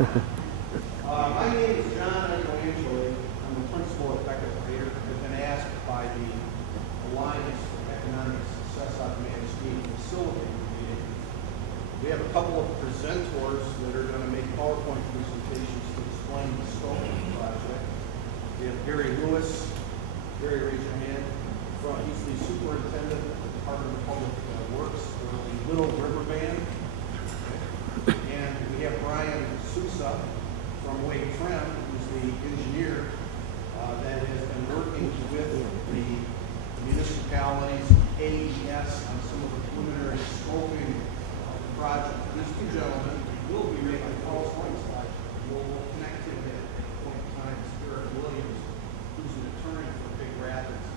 My name is John Angelo. I'm the principal at Arcadia. I've been asked by the Alliance for Economic Success out of Manistee to facilitate the meeting. We have a couple of presenters that are going to make PowerPoint presentations to explain the scope of the project. We have Gary Lewis. Gary, raise your hand. He's the superintendent of the Department of Public Works for the Little River Band. And we have Brian Sousa from Wade Trem, who's the engineer that has been working with the municipalities, AES, on some of the preliminary scoping of the project. These two gentlemen will be making PowerPoint slides. We'll connect him at a point in time. Spirit Williams, who's an attorney for Big Rapids,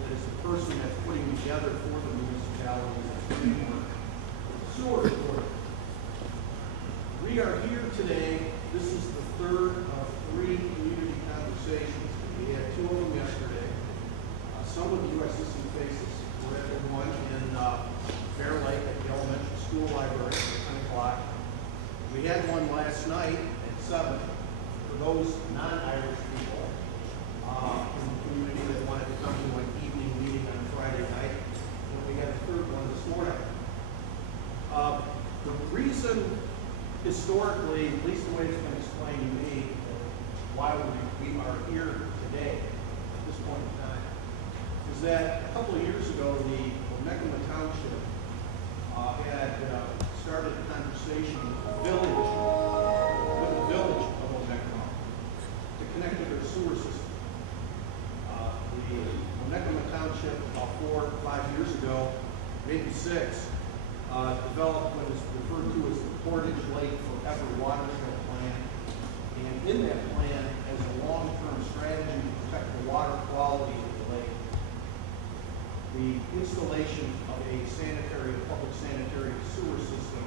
that is the person that's putting together for the municipalities the framework for the sewer authority. We are here today. This is the third of 3 community conversations. We had 2 of them yesterday. Some of you I see some faces. We're at the one in Fair Lake at the elementary school library at 10 o'clock. We had one last night at 7 for those non-Irish people in the community that wanted to come to an evening meeting on Friday night. And we had a third one this morning. The reason historically, at least the way it's been explained to me, why we are here today at this point in time, is that a couple of years ago, the Onekama Township had started a conversation with the village of Onekama to connect to their sewer system. The Onekama Township, about 4 or 5 years ago, maybe 6, developed what is referred to as the Portage Lake Forever Watershed Plan. And in that plan, as a long-term strategy to protect the water quality of the lake, the installation of a public sanitary sewer system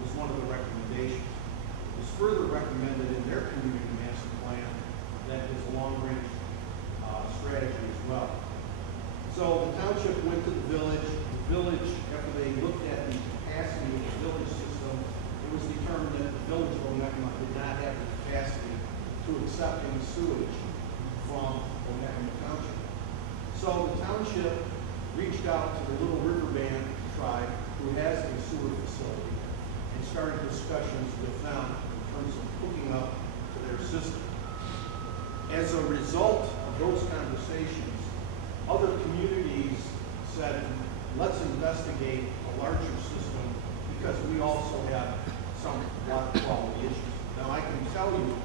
was one of the recommendations. It was further recommended in their community master plan that is a long-range strategy as well. So the township went to the village. The village, after they looked at the capacity of the village system, it was determined that the village of Onekama did not have the capacity to accept any sewage from Onekama Township. So the township reached out to the Little River Band tribe, who has a sewer facility, and started discussions with them in terms of hooking up to their system. As a result of those conversations, other communities said, let's investigate a larger system because we also have some water quality issues. Now I can tell you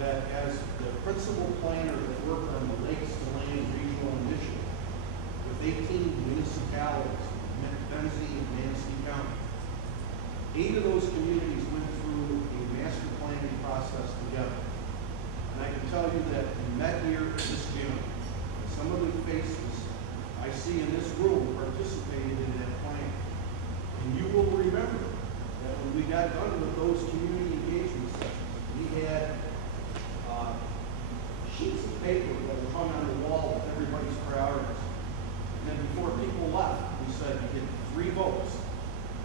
that as the principal planner that worked on the Lakes to Land Regional Initiative with 18 municipalities, Benzie and Manistee County, 8 of those communities went through a master planning process together. And I can tell you that we met here this June. Some of the faces I see in this room participated in that plan. And you will remember that when we got done with those community engagement sessions, we had sheets of paper that were hung on the wall with everybody's priorities. And then before people left, we said you get 3 votes.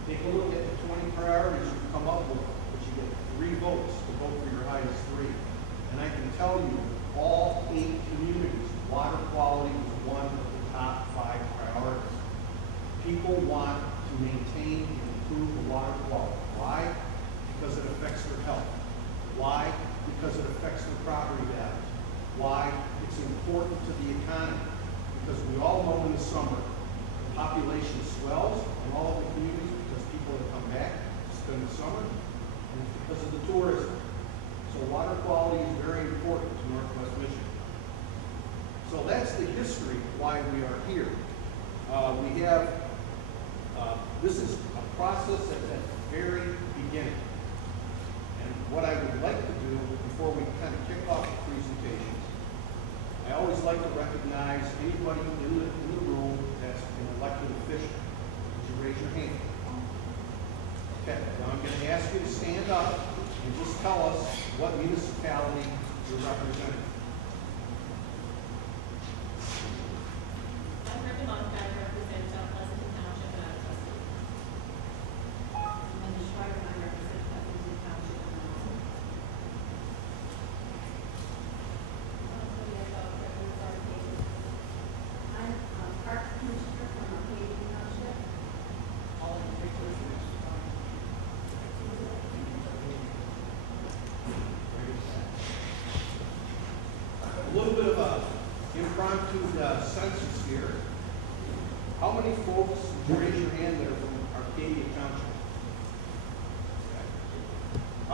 Take a look at the 20 priorities you've come up with, but you get 3 votes to vote for your highest 3. And I can tell you, all 8 communities, water quality was one of the top 5 priorities. People want to maintain and improve the water quality. Why? Because it affects their health. Why? Because it affects their property values. Why? It's important to the economy. Because we all know in the summer, the population swells in all of the communities because people have come back to spend the summer, and it's because of the tourism. So water quality is very important to Northwest Michigan. So that's the history of why we are here. This is a process that's at the very beginning. And what I would like to do before we kind of kick off the presentations, I always like to recognize anybody in the room that's an elected official. Would you raise your hand? Okay, now I'm going to ask you to stand up and just tell us what municipality you're representing. I'm Rick Monk. I represent Pleasanton Township and I'm a trustee. I'm Linda Schreiber and I represent Pleasanton Township and I'm also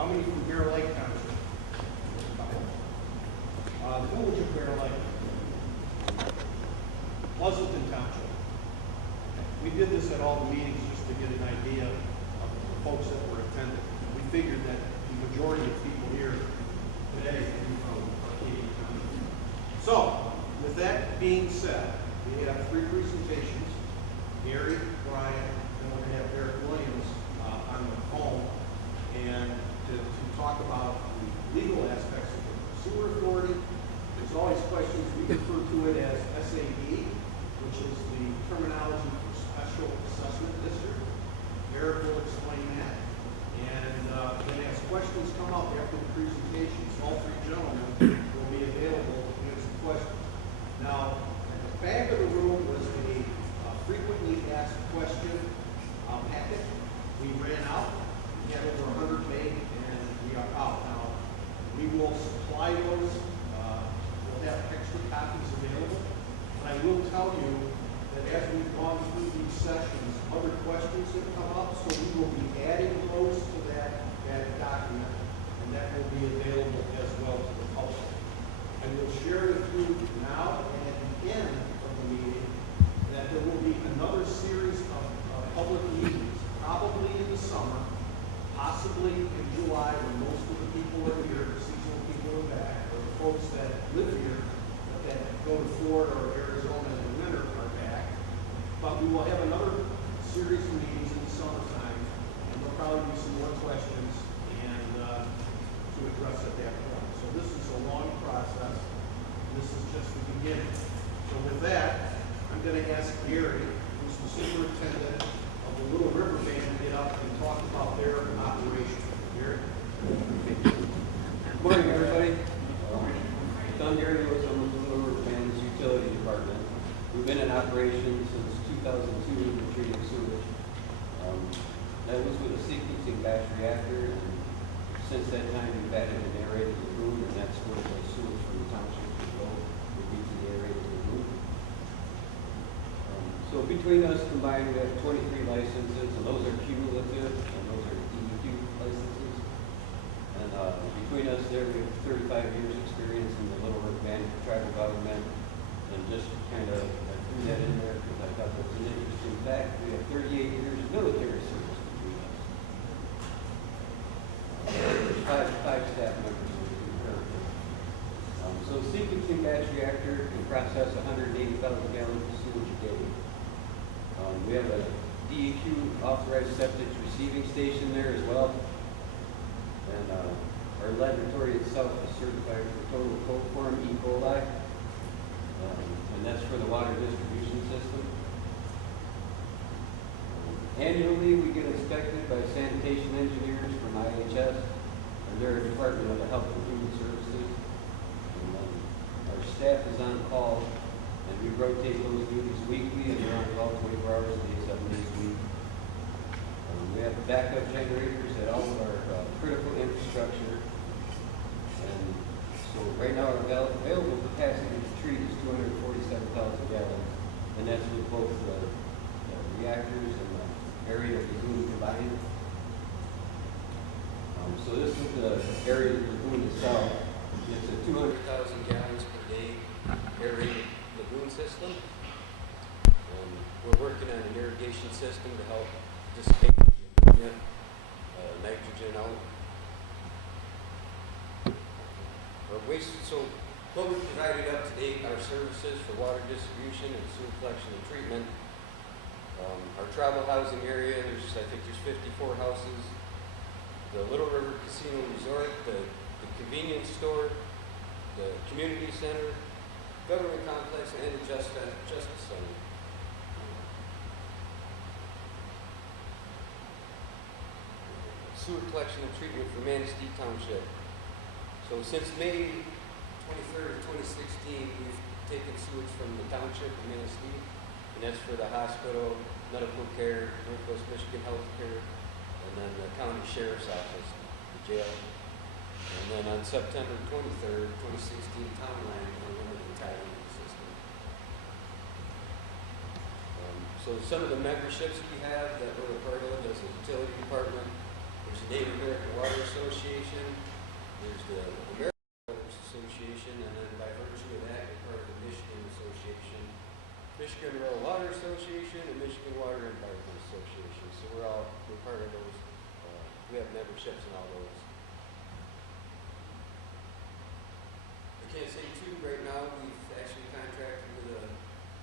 How many from Bear Lake Township? The Village of Bear Lake. Pleasanton Township. We did this at all the meetings just to get an idea of the folks that were attending. We figured that the majority of people here today came from Arcadia Township. So, with that being said, we have 3 presentations. Gary, Brian, and we're going to have Eric Williams on the phone, and to talk about the legal aspects of the sewer authority. There's always questions. We refer to it as SAD, which is the terminology for Special Assessment District. Eric will explain that. And then as questions come up after the presentations, all 3 gentlemen will be available to answer questions. Now, at the back of the room was a frequently asked question packet. We ran out. We had over 100 made, and we are out now. We will supply those. We'll have extra copies available. But I will tell you that as we've gone through these sessions, other questions have come up, so we will be adding those to that document, and that will be available as well to the public. I will share with you now and at the end of the meeting that there will be another series of public meetings, probably in the summer, possibly in July when most of the people are here, seasonal people are back, or the folks that live here but that go to Florida or Arizona in the winter are back. But we will have another series of meetings in the summertime, and there'll probably be some more questions and to address at that point. So this is a long process. This is just the beginning. So with that, I'm going to ask Gary, who's the superintendent of the Little River Band, to get up and talk about their operation. Gary? Good morning, everybody. Don Gary Lewis, I'm with the Little River Band's utility department. We've been in operation since 2002 in treating sewage. That was with a sequencing batch reactor, and since that time we've added an aerated lagoon, and that's where the sewage from the township would go, would be to the aerated lagoon. So between us combined, we have 23 licenses, and those are cumulative, and those are DEQ licenses. And between us there, we have 35 years experience in the Little River Band tribal government, and just kind of threw that in there because I thought that was an interesting fact. We have 38 years of military service between us. There's five staff members currently. So sequencing batch reactor can process 180,000 gallons of sewage a day. We have a DEQ authorized septic receiving station there as well. And our laboratory itself is certified for total coliform E. coli. And that's for the water distribution system. Annually, we get inspected by sanitation engineers from IHS, or their Department of the Health and Human Services. And our staff is on call, and we rotate those duties weekly, and we're on call 24 hours a day, 7 days a week. We have backup generators at all of our critical infrastructure. And so right now our available capacity to treat is 247,000 gallons, and that's with both the reactors and the area of the lagoon combined. So this is the area of the lagoon itself. It's a 200,000 gallons per day aerated lagoon system. We're working on an irrigation system to help dissipate the ammonia, nitrogen out. Our waste, so what we provided up to date are services for water distribution and sewer collection and treatment. Our travel housing area, I think there's 54 houses. The Little River Casino Resort, the convenience store, the community center, government complex, and the Justice Center. Sewer collection and treatment for Manistee Township. So since May 23rd, 2016, we've taken sewage from the township of Manistee, and that's for the hospital, medical care, Northwest Michigan Health Care, and then the county sheriff's office, the jail. And then on September 23rd, 2016, Town Line, we're limited title in the system. So some of the memberships we have that we're a part of as a utility department, there's an Native American Water Association, there's the American Water Association, and then by virtue of that, we're part of the Michigan Association, Michigan Rural Water Association, and Michigan Water Environment Association. So we're part of those. We have memberships in all those. I can't say too right now. We've actually contracted with an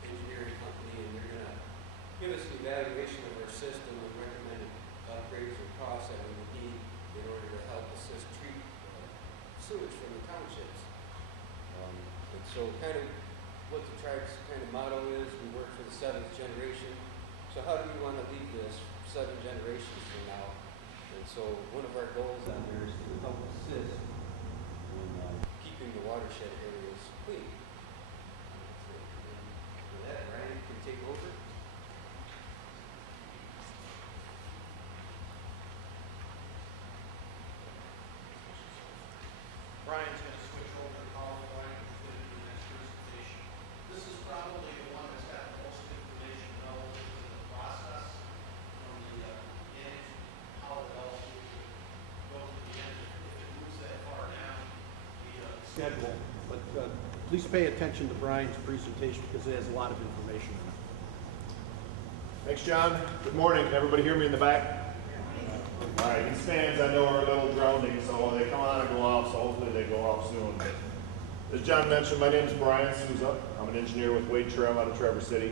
engineering company, and they're going to give us an evaluation of our system and recommended upgrades or costs that we would need in order to help assist treat sewage from the townships. And so kind of what the tribe's kind of motto is, we work for the 7th generation. So how do we want to leave this 7 generations from now? And so one of our goals on there is to help assist in keeping the watershed areas clean. With that, Ryan can take over. Brian's going to switch over to PowerPoint and he's going to do the next presentation. This is probably the one that's got the most information relative to the process from the beginning, how it all go to the end. If it moves that far down, the schedule. But please pay attention to Brian's presentation because it has a lot of information in it. Thanks, John. Good morning. Can everybody hear me in the back? All right, these fans I know are a little drowning, so they come on and go off, so hopefully they go off soon. But as John mentioned, my name is Brian Souza. I'm an engineer with Wade Trim out of Traverse City.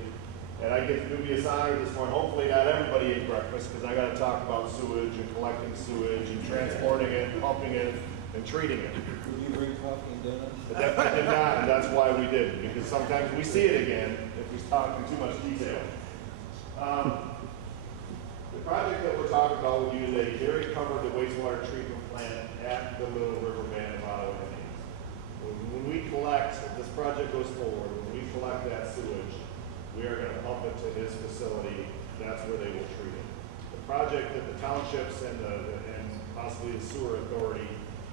And I get the dubious honor this morning, hopefully not everybody ate breakfast, because I got to talk about sewage and collecting sewage and transporting it, and pumping it, and treating it. Did you bring coffee and donuts? But I did not, and that's why we didn't, because sometimes we see it again if we talk in too much detail. The project that we're talking about with you today, Jerry covered the wastewater treatment plant at the Little River Band of Ottawa Indians. When we collect, if this project goes forward, when we collect that sewage, we are going to pump it to his facility. That's where they will treat it. The project that the townships and possibly the sewer authority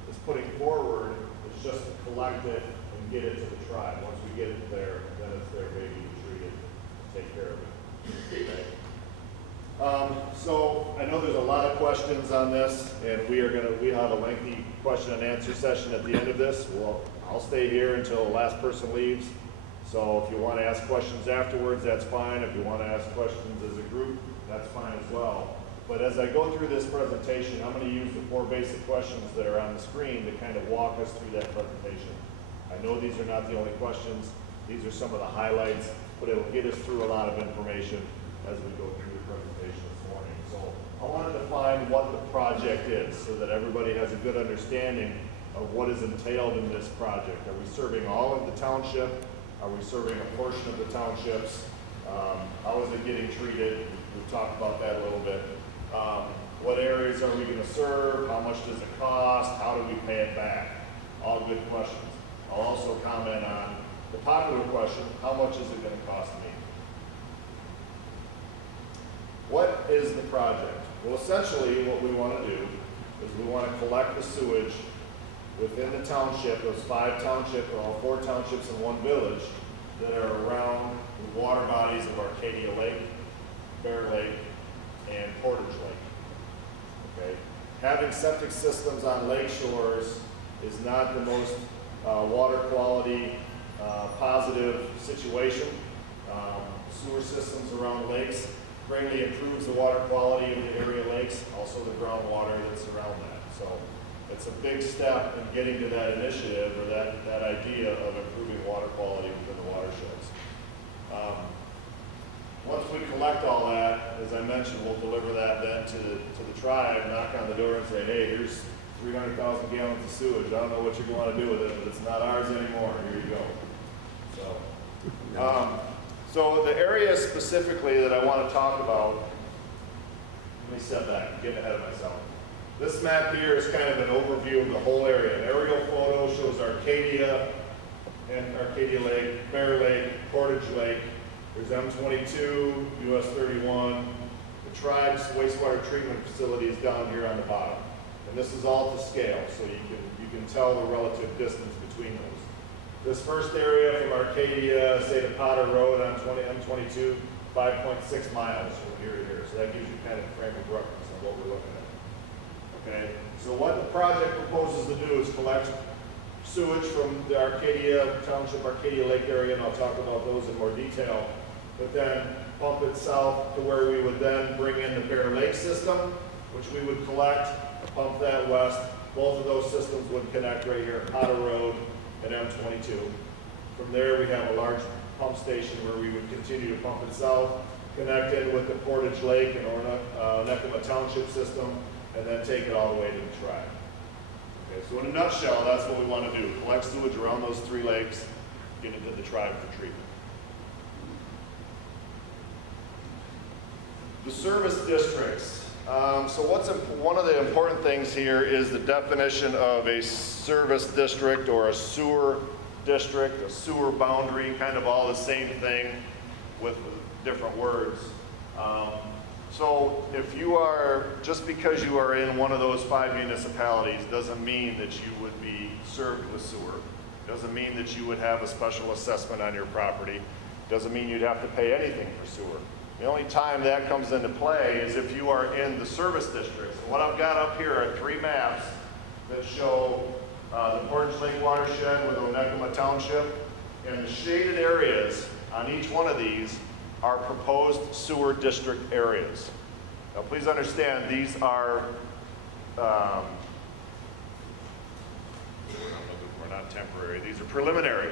is putting forward is just to collect it and get it to the tribe. Once we get it there, then it's their baby to treat it and take care of it. Okay. So I know there's a lot of questions on this, and we have a lengthy question and answer session at the end of this. Well, I'll stay here until the last person leaves. So if you want to ask questions afterwards, that's fine. If you want to ask questions as a group, that's fine as well. But as I go through this presentation, I'm going to use the 4 basic questions that are on the screen to kind of walk us through that presentation. I know these are not the only questions. These are some of the highlights, but it will get us through a lot of information as we go through the presentation this morning. So I want to define what the project is so that everybody has a good understanding of what is entailed in this project. Are we serving all of the township? Are we serving a portion of the townships? How is it getting treated? We've talked about that a little bit. What areas are we going to serve? How much does it cost? How do we pay it back? All good questions. I'll also comment on the popular question, how much is it going to cost me? What is the project? Well, essentially what we want to do is we want to collect the sewage within the township, those 5 townships, or all 4 townships in one village that are around the water bodies of Arcadia Lake, Bear Lake, and Portage Lake. Okay? Having septic systems on lake shores is not the most water quality positive situation. Sewer systems around lakes greatly improves the water quality of the area lakes, also the groundwater that surround that. So it's a big step in getting to that initiative or that idea of improving water quality within the watersheds. Once we collect all that, as I mentioned, we'll deliver that then to the tribe, knock on the door and say, hey, here's 300,000 gallons of sewage. I don't know what you're going to do with it, but it's not ours anymore. Here you go. So the area specifically that I want to talk about, let me step back, I'm getting ahead of myself. This map here is kind of an overview of the whole area. An aerial photo shows Arcadia and Arcadia Lake, Bear Lake, Portage Lake. There's M22, US 31. The tribe's wastewater treatment facility is down here on the bottom. And this is all to scale, so you can tell the relative distance between those. This first area from Arcadia, say to Potter Road on M22, 5.6 miles from here to here. So that gives you kind of a frame of reference on what we're looking at. Okay, so what the project proposes to do is collect sewage from the Arcadia Township, Arcadia Lake area, and I'll talk about those in more detail. But then pump it south to where we would then bring in the Bear Lake system, which we would collect, pump that west. Both of those systems would connect right here, Potter Road and M22. From there, we have a large pump station where we would continue to pump it south, connect in with the Portage Lake and Nekema Township system, and then take it all the way to the tribe. Okay, so in a nutshell, that's what we want to do. Collect sewage around those 3 lakes, get it to the tribe for treatment. The service districts. So one of the important things here is the definition of a service district or a sewer district, a sewer boundary, kind of all the same thing with different words. So if you are, just because you are in one of those 5 municipalities doesn't mean that you would be served with sewer. Doesn't mean that you would have a special assessment on your property. Doesn't mean you'd have to pay anything for sewer. The only time that comes into play is if you are in the service districts. And what I've got up here are 3 maps that show the Portage Lake watershed with Nekema Township, and the shaded areas on each one of these are proposed sewer district areas. Now please understand, these are, we're not temporary, these are preliminary.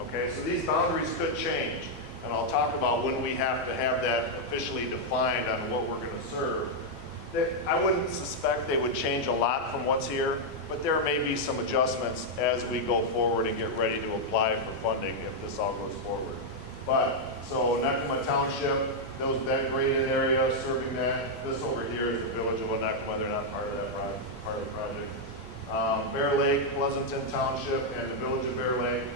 Okay, so these boundaries could change, and I'll talk about when we have to have that officially defined on what we're going to serve. I wouldn't suspect they would change a lot from what's here, but there may be some adjustments as we go forward and get ready to apply for funding if this all goes forward. But, so Nekema Township, that graded area serving that, this over here is the village of Nekema, they're not part of that part of the project. Bear Lake, Pleasanton Township, and the village of Bear Lake,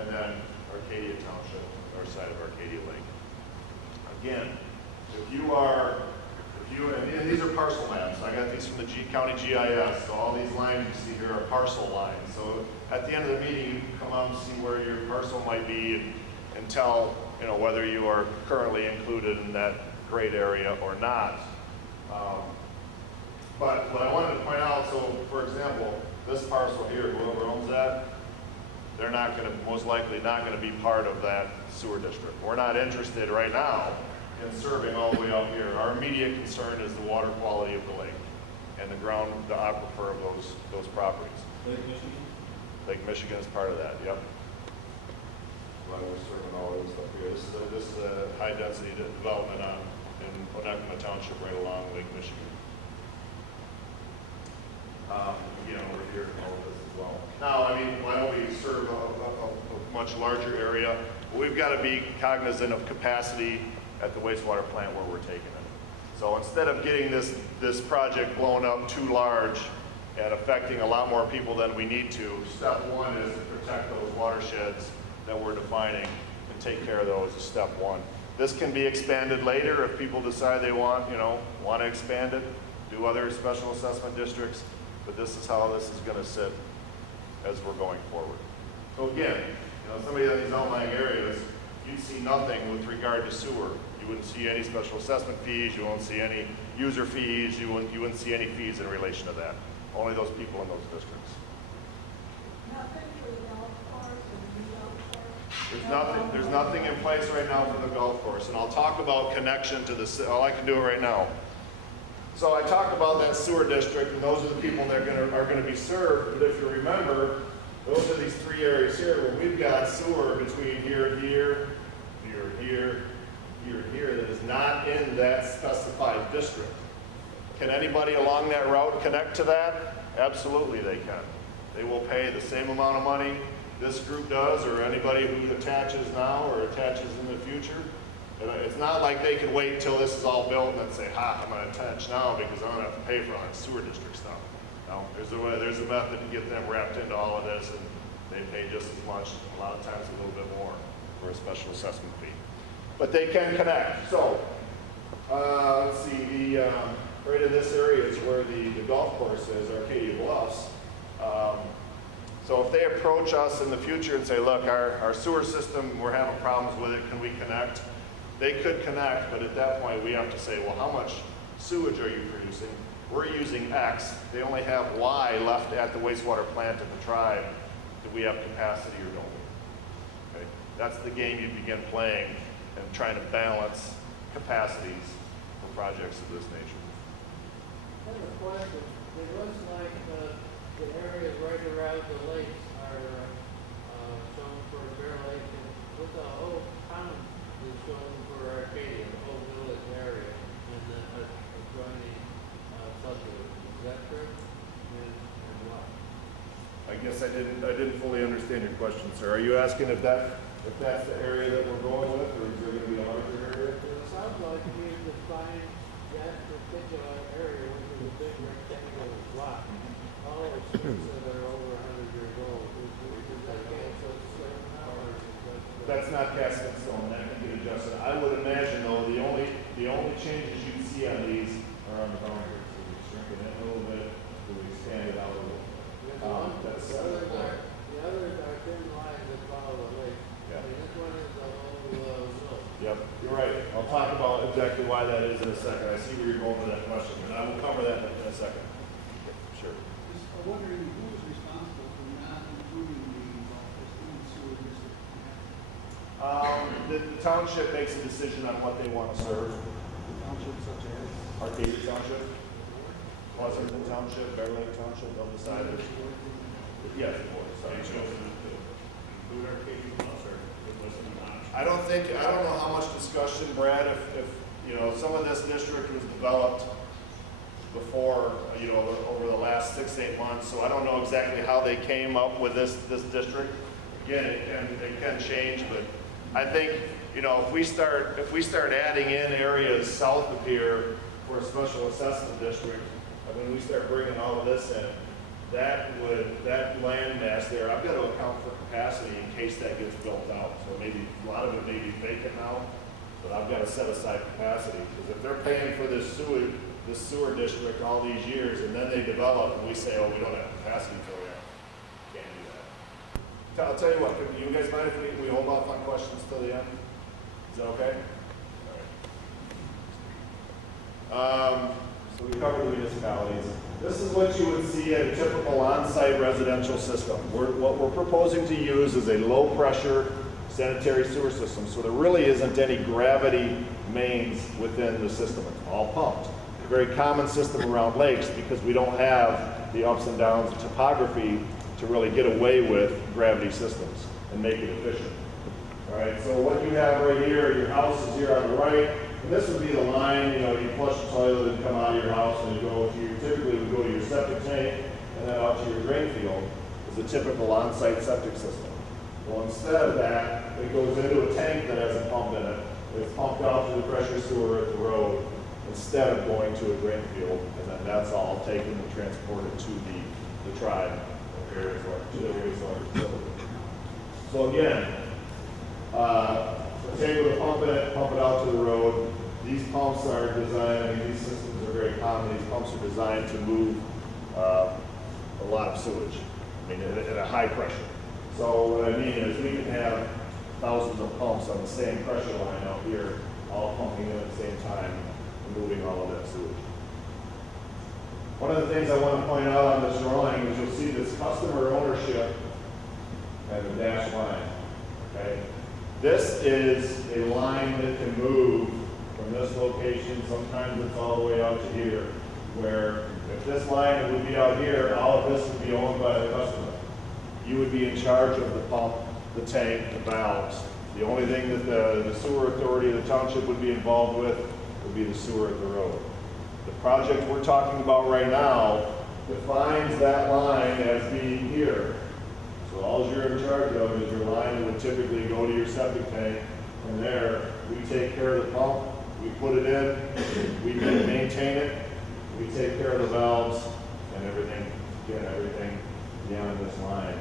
and then Arcadia Township, north side of Arcadia Lake. Again, and these are parcel maps. I got these from the County GIS. So all these lines you see here are parcel lines. So at the end of the meeting, you can come out and see where your parcel might be and tell, whether you are currently included in that grade area or not. But what I wanted to point out, so for example, this parcel here, whoever owns that, they're not going to, most likely not going to be part of that sewer district. We're not interested right now in serving all the way out here. Our immediate concern is the water quality of the lake and the ground, the aquifer of those properties. Lake Michigan? Lake Michigan is part of that, yep. Why we're serving all of this up here. This is a high density development in Nekema Township right along Lake Michigan. Again, over here and all of this as well. Now, why don't we serve a much larger area? Well, we've got to be cognizant of capacity at the wastewater plant where we're taking it. So instead of getting this project blown up too large and affecting a lot more people than we need to, step 1 is to protect those watersheds that we're defining and take care of those as step 1. This can be expanded later if people decide they want to expand it, do other special assessment districts, but this is how this is going to sit as we're going forward. So again, somebody in these outlying areas, you'd see nothing with regard to sewer. You wouldn't see any special assessment fees, you won't see any user fees, you wouldn't see any fees in relation to that. Only those people in those districts. Nothing for the golf course and the golf course? There's nothing in place right now for the golf course, and I'll talk about connection to the, I can do it right now. So I talked about that sewer district, and those are the people that are going to be served, but if you remember, those are these 3 areas here where we've got sewer between here and here, here and here, here and here, that is not in that specified district. Can anybody along that route connect to that? Absolutely they can. They will pay the same amount of money this group does, or anybody who attaches now or attaches in the future. It's not like they can wait until this is all built and then say, I'm going to attach now because I'm going to have to pay for all that sewer district stuff. No, there's a method to get them wrapped into all of this, and they pay just as much, a lot of times a little bit more, for a special assessment fee. But they can connect. So, let's see, right in this area is where the golf course is, Arcadia Bluffs. So if they approach us in the future and say, look, our sewer system, we're having problems with it, can we connect? They could connect, but at that point we have to say, well, how much sewage are you producing? We're using X. They only have Y left at the wastewater plant of the tribe. Do we have capacity or don't we? Okay. That's the game you begin playing and trying to balance capacities for projects of this nature. I have a question. It looks like the areas right around the lakes are shown for Bear Lake, and with the whole town is shown for Arcadia, the whole village area, and the adjoining subdivision. Is that true? And what? I guess I didn't fully understand your question, sir. Are you asking if that's the area that we're going with, or is there going to be a larger area? It sounds like you define that particular area, which is a big rectangular block. All the streets that are over 100 years old, is that against a certain color? That's not cast in stone. That can be adjusted. I would imagine, though, the only changes you'd see on these are on the boundaries. So we shrink it in a little bit, we expand it out a little. The others are thin lines that follow the lake. Yeah. And this one is the whole mill. Yep, you're right. I'll talk about exactly why that is in a second. I see where you're going with that question, and I will cover that in a second. Sure. Just wondering who is responsible for not including the sewer district? The township makes a decision on what they want to serve. Townships such as? Arcadia Township, Pleasanton Township, Bear Lake Township, they'll decide. Yes, of course. I don't know how much discussion, Brad, if you know, some of this district was developed before, you know, over the last 6 to 8 months, so I don't know exactly how they came up with this district. Again, it can change, but I think, you know, if we start adding in areas south of here for a special assessment district, I mean, we start bringing all of this in, that land mass there, I've got to account for capacity in case that gets built out. So maybe a lot of it may be vacant now, but I've got to set aside capacity, because if they're paying for this sewer district all these years, and then they develop, and we say, oh, we don't have capacity for it, can't do that. I'll tell you what, you guys mind if we hold off on questions till the end? Is that okay? All right. So we covered the municipalities. This is what you would see in a typical on-site residential system. What we're proposing to use is a low-pressure sanitary sewer system, so there really isn't any gravity mains within the system. It's all pumped. A very common system around lakes because we don't have the ups and downs of topography to really get away with gravity systems and make it efficient. All right, so what you have right here, your house is here on the right, and this would be the line, you know, you flush the toilet and come out of your house and you go to your, typically would go to your septic tank and then out to your drain field is a typical on-site septic system. Well, instead of that, it goes into a tank that has a pump in it. It's pumped out to the pressure sewer at the road instead of going to a drain field, and then that's all taken and transported to the tribe or areas to the wastewater facility. So again, the tank with a pump in it, pump it out to the road. These pumps are designed, I mean, these systems are very common. These pumps are designed to move a lot of sewage, I mean, at a high pressure. So what I mean is we can have thousands of pumps on the same pressure line out here, all pumping in at the same time and moving all of that sewage. One of the things I want to point out on this drawing is you'll see this customer ownership and the dashed line. Okay? This is a line that can move from this location. Sometimes it's all the way out to here, where if this line would be out here, all of this would be owned by the customer. You would be in charge of the pump, the tank, the valves. The only thing that the sewer authority, the township would be involved with would be the sewer at the road. The project we're talking about right now defines that line as being here. So all you're in charge of is your line that would typically go to your septic tank. And there, we take care of the pump, we put it in, we maintain it, we take care of the valves, and everything, again, everything beyond this line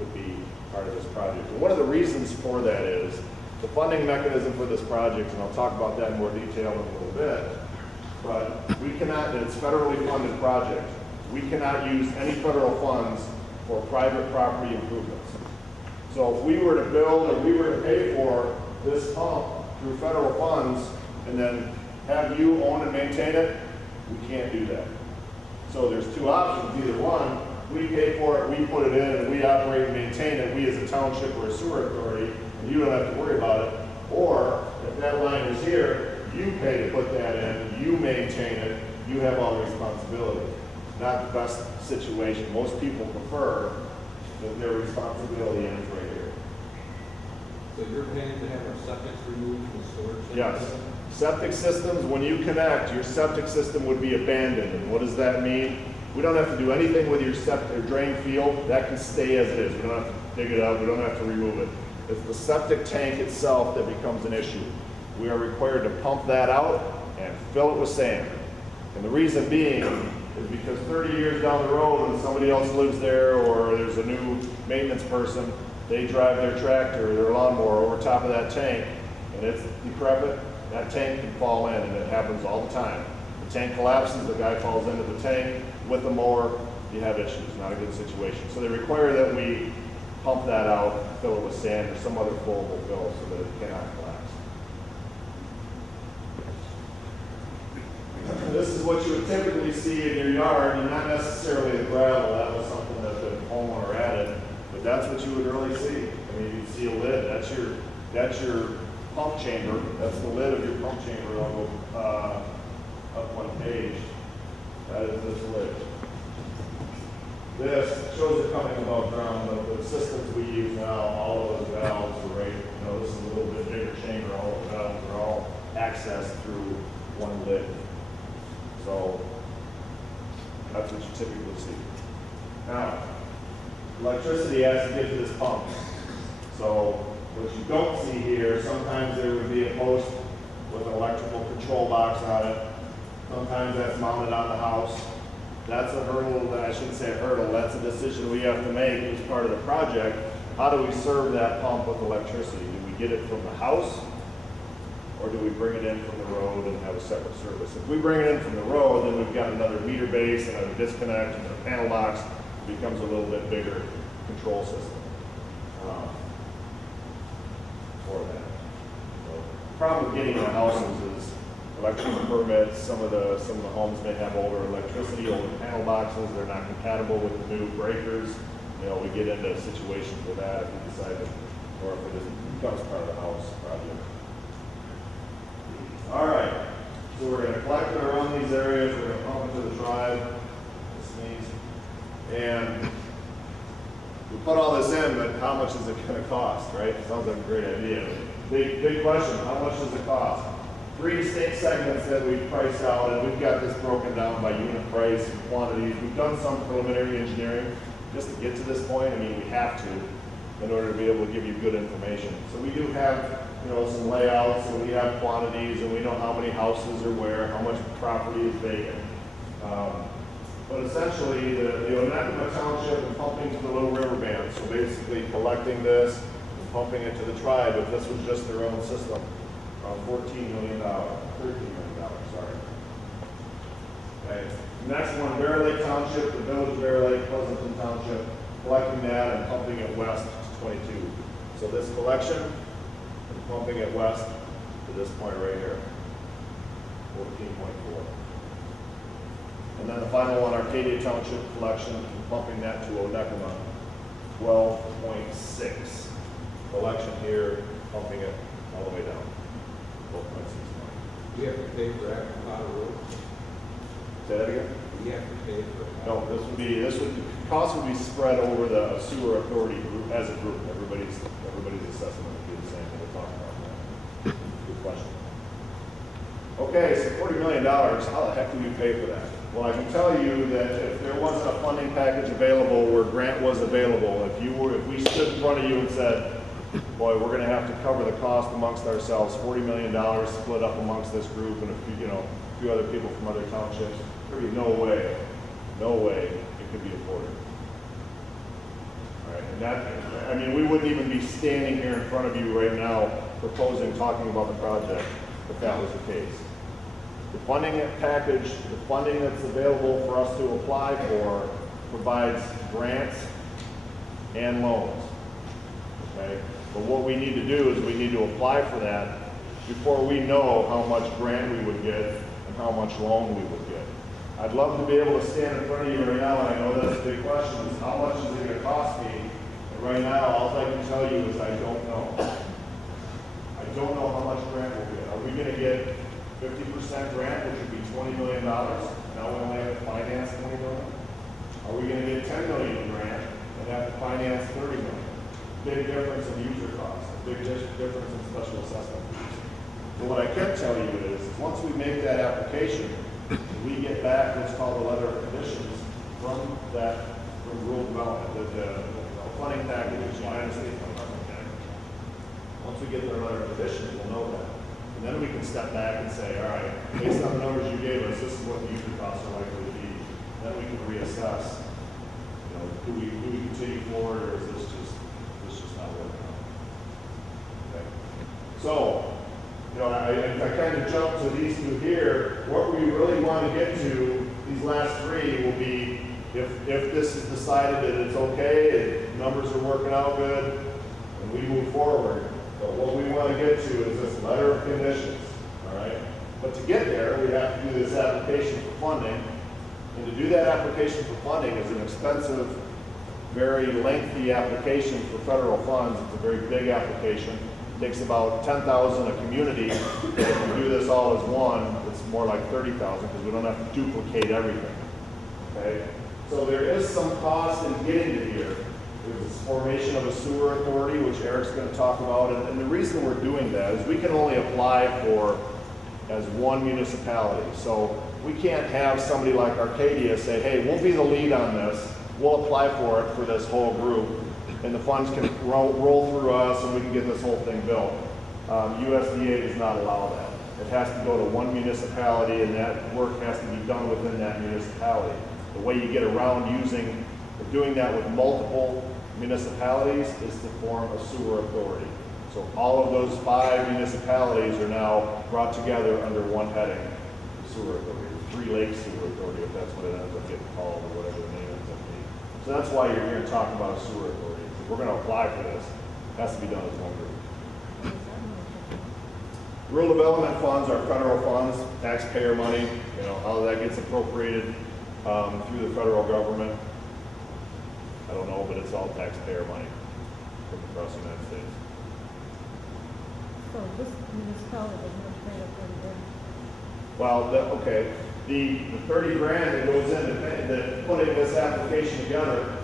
would be part of this project. And one of the reasons for that is the funding mechanism for this project, and I'll talk about that in more detail in a little bit, but we cannot, it's a federally funded project, we cannot use any federal funds for private property improvements. So if we were to build or we were to pay for this pump through federal funds and then have you own and maintain it, We can't do that. So there's two options. Either one, we pay for it, we put it in, and we operate and maintain it, we as a township or a sewer authority, and you don't have to worry about it. Or if that line is here, you pay to put that in, you maintain it, you have all the responsibility. Not the best situation. Most people prefer that their responsibility ends right here. So you're paying to have our septics removed from the storage? Yes. Septic systems, when you connect, your septic system would be abandoned. And what does that mean? We don't have to do anything with your septic or drain field. That can stay as it is. We don't have to dig it up. We don't have to remove it. It's the septic tank itself that becomes an issue. We are required to pump that out and fill it with sand. And the reason being is because 30 years down the road when somebody else lives there or there's a new maintenance person, they drive their tractor or their lawnmower over top of that tank and it's decrepit, that tank can fall in, and it happens all the time. The tank collapses, the guy falls into the tank with the mower, you have issues, not a good situation. So they require that we pump that out, fill it with sand or some other flowable fill so that it cannot collapse. This is what you would typically see in your yard, and not necessarily the gravel. That was something that the homeowner added, but that's what you would really see. I mean, you'd see a lid. That's your pump chamber. That's the lid of your pump chamber up one page. That is this lid. This shows it coming above ground. The systems we use now, all of those valves are right. You know, this is a little bit bigger chamber. All the valves are all accessed through one lid. So that's what you typically see. Now, electricity has to get to this pump. So what you don't see here, sometimes there would be a post with an electrical control box on it. Sometimes that's mounted on the house. That's a hurdle, I shouldn't say a hurdle, that's a decision we have to make as part of the project. How do we serve that pump with electricity? Do we get it from the house? Or do we bring it in from the road and have a separate service? If we bring it in from the road, then we've got another meter base and a disconnect and a panel box. It becomes a little bit bigger control system for that. So, the problem with getting the houses is electrical permits. Some of the homes may have older electricity, older panel boxes. They're not compatible with the new breakers. You know, we get into situations with that if we decide to, or if it becomes part of the house project. All right, so we're going to collect it around these areas. We're going to pump it to the tribe. This means, and we put all this in, but how much is it going to cost, right? Sounds like a great idea. Big question, how much does it cost? 3 distinct segments that we've priced out, and we've got this broken down by unit price and quantities. We've done some preliminary engineering just to get to this point. I mean, we have to in order to be able to give you good information. So we do have, you know, some layouts, and we have quantities, and we know how many houses are where, how much property is vacant. But essentially, the Onekama Township and pumping to the Little River Band, so basically collecting this and pumping it to the tribe, if this was just their own system, around $13 million, sorry. Okay. Next one, Bear Lake Township, the village of Bear Lake, Pleasanton Township, collecting that and pumping it west to 22. So this collection, and pumping it west to this point right here, 14.4. And then the final one, Arcadia Township collection, and pumping that to Onekama, 12.6. Collection here, pumping it all the way down, 12.6. We have to pay for active water road. Say that again? We have to pay for. No, cost would be spread over the sewer authority group as a group. Everybody's assessment would be the same. We'll talk about that. Good question. Okay, so $40 million, how the heck do we pay for that? Well, I can tell you that if there wasn't a funding package available where grant was available, if we stood in front of you and said, boy, we're gonna have to cover the cost amongst ourselves, $40 million split up amongst this group and a few other people from other townships, there'd be no way it could be afforded. All right, and that, I mean, we wouldn't even be standing here in front of you right now talking about the project if that was the case. The funding package, the funding that's available for us to apply for provides grants and loans, okay? But what we need to do is we need to apply for that before we know how much grant we would get and how much loan we would get. I'd love to be able to stand in front of you right now, and I know that's a big question, is how much is it gonna cost me? And right now, all I can tell you is I don't know. I don't know how much grant we'll get. Are we gonna get 50% grant, which would be $20 million? Now we only have to finance $20 million. Are we gonna get $10 million grant and have to finance $30 million? Big difference in user costs, a big difference in special assessment fees. So what I can tell you is, once we make that application, we get back what's called a letter of conditions from rural development, the funding package, the United States funding package. Once we get their letter of conditions, we'll know that. And then we can step back and say, all right, based on the numbers you gave us, this is what the user costs are likely to be. Then we can reassess, do we continue forward, or is this just not working out? Okay. So, I kind of jumped to these two here. What we really want to get to, these last three, will be if this is decided that it's okay, and numbers are working out good, and we move forward. But what we want to get to is this letter of conditions, all right? But to get there, we have to do this application for funding. And to do that application for funding is an expensive, very lengthy application for federal funds. It's a very big application. It takes about 10,000 a community. If we do this all as one, it's more like 30,000 because we don't have to duplicate everything. Okay? So there is some cost in getting to here. There's this formation of a sewer authority, which Eric's going to talk about. And the reason we're doing that is we can only apply for as one municipality. So we can't have somebody like Arcadia say, hey, we'll be the lead on this. We'll apply for it for this whole group. And the funds can roll through us and we can get this whole thing built. USDA does not allow that. It has to go to one municipality and that work has to be done within that municipality. The way you get around doing that with multiple municipalities is to form a sewer authority. So all of those 5 municipalities are now brought together under one heading, the sewer authority, 3 Lake Sewer Authority, if that's what it ends up getting called or whatever the name ends up being. So that's why you're here talking about a sewer authority. If we're going to apply for this, it has to be done as one group. Rural development funds are federal funds, taxpayer money, how that gets appropriated through the federal government. I don't know, but it's all taxpayer money from across the United States. So this municipality doesn't have to pay up $30,000. Well, okay, the 30 grand that goes into putting this application together,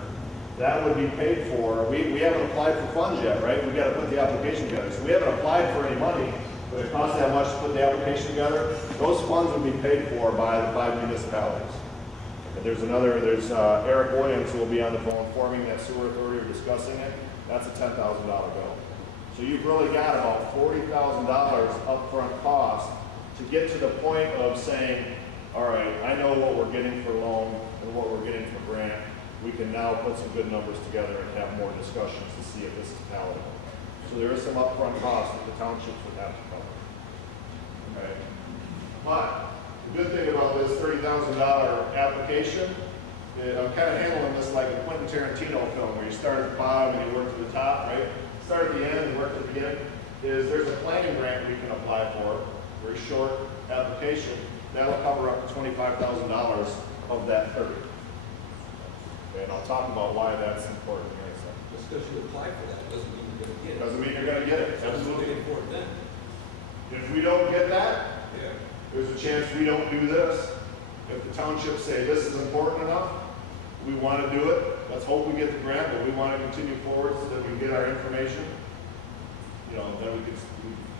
that would be paid for. We haven't applied for funds yet, right? We got to put the application together. So we haven't applied for any money, but it costs that much to put the application together. Those funds would be paid for by the 5 municipalities. And there's Eric Williams who will be on the phone forming that sewer authority or discussing it. That's a $10,000 bill. So you've really got about $40,000 upfront cost to get to the point of saying, all right, I know what we're getting for loan and what we're getting for grant. We can now put some good numbers together and have more discussions to see if this is palatable. So there is some upfront cost that the townships would have to cover. Okay. But the good thing about this $30,000 application, I'm kind of handling this like a Quentin Tarantino film where you start at the bottom and you work to the top, right? Start at the end and work to the beginning. There's a planning grant we can apply for, very short application. That'll cover up to $25,000 of that 30. Okay, and I'll talk about why that's important here in a second. Just because you apply for that doesn't mean you're gonna get it. Doesn't mean you're gonna get it. Absolutely. For it then. If we don't get that, Yeah. there's a chance we don't do this. If the townships say this is important enough, we want to do it. Let's hope we get the grant, but we want to continue forward so that we get our information. Then we can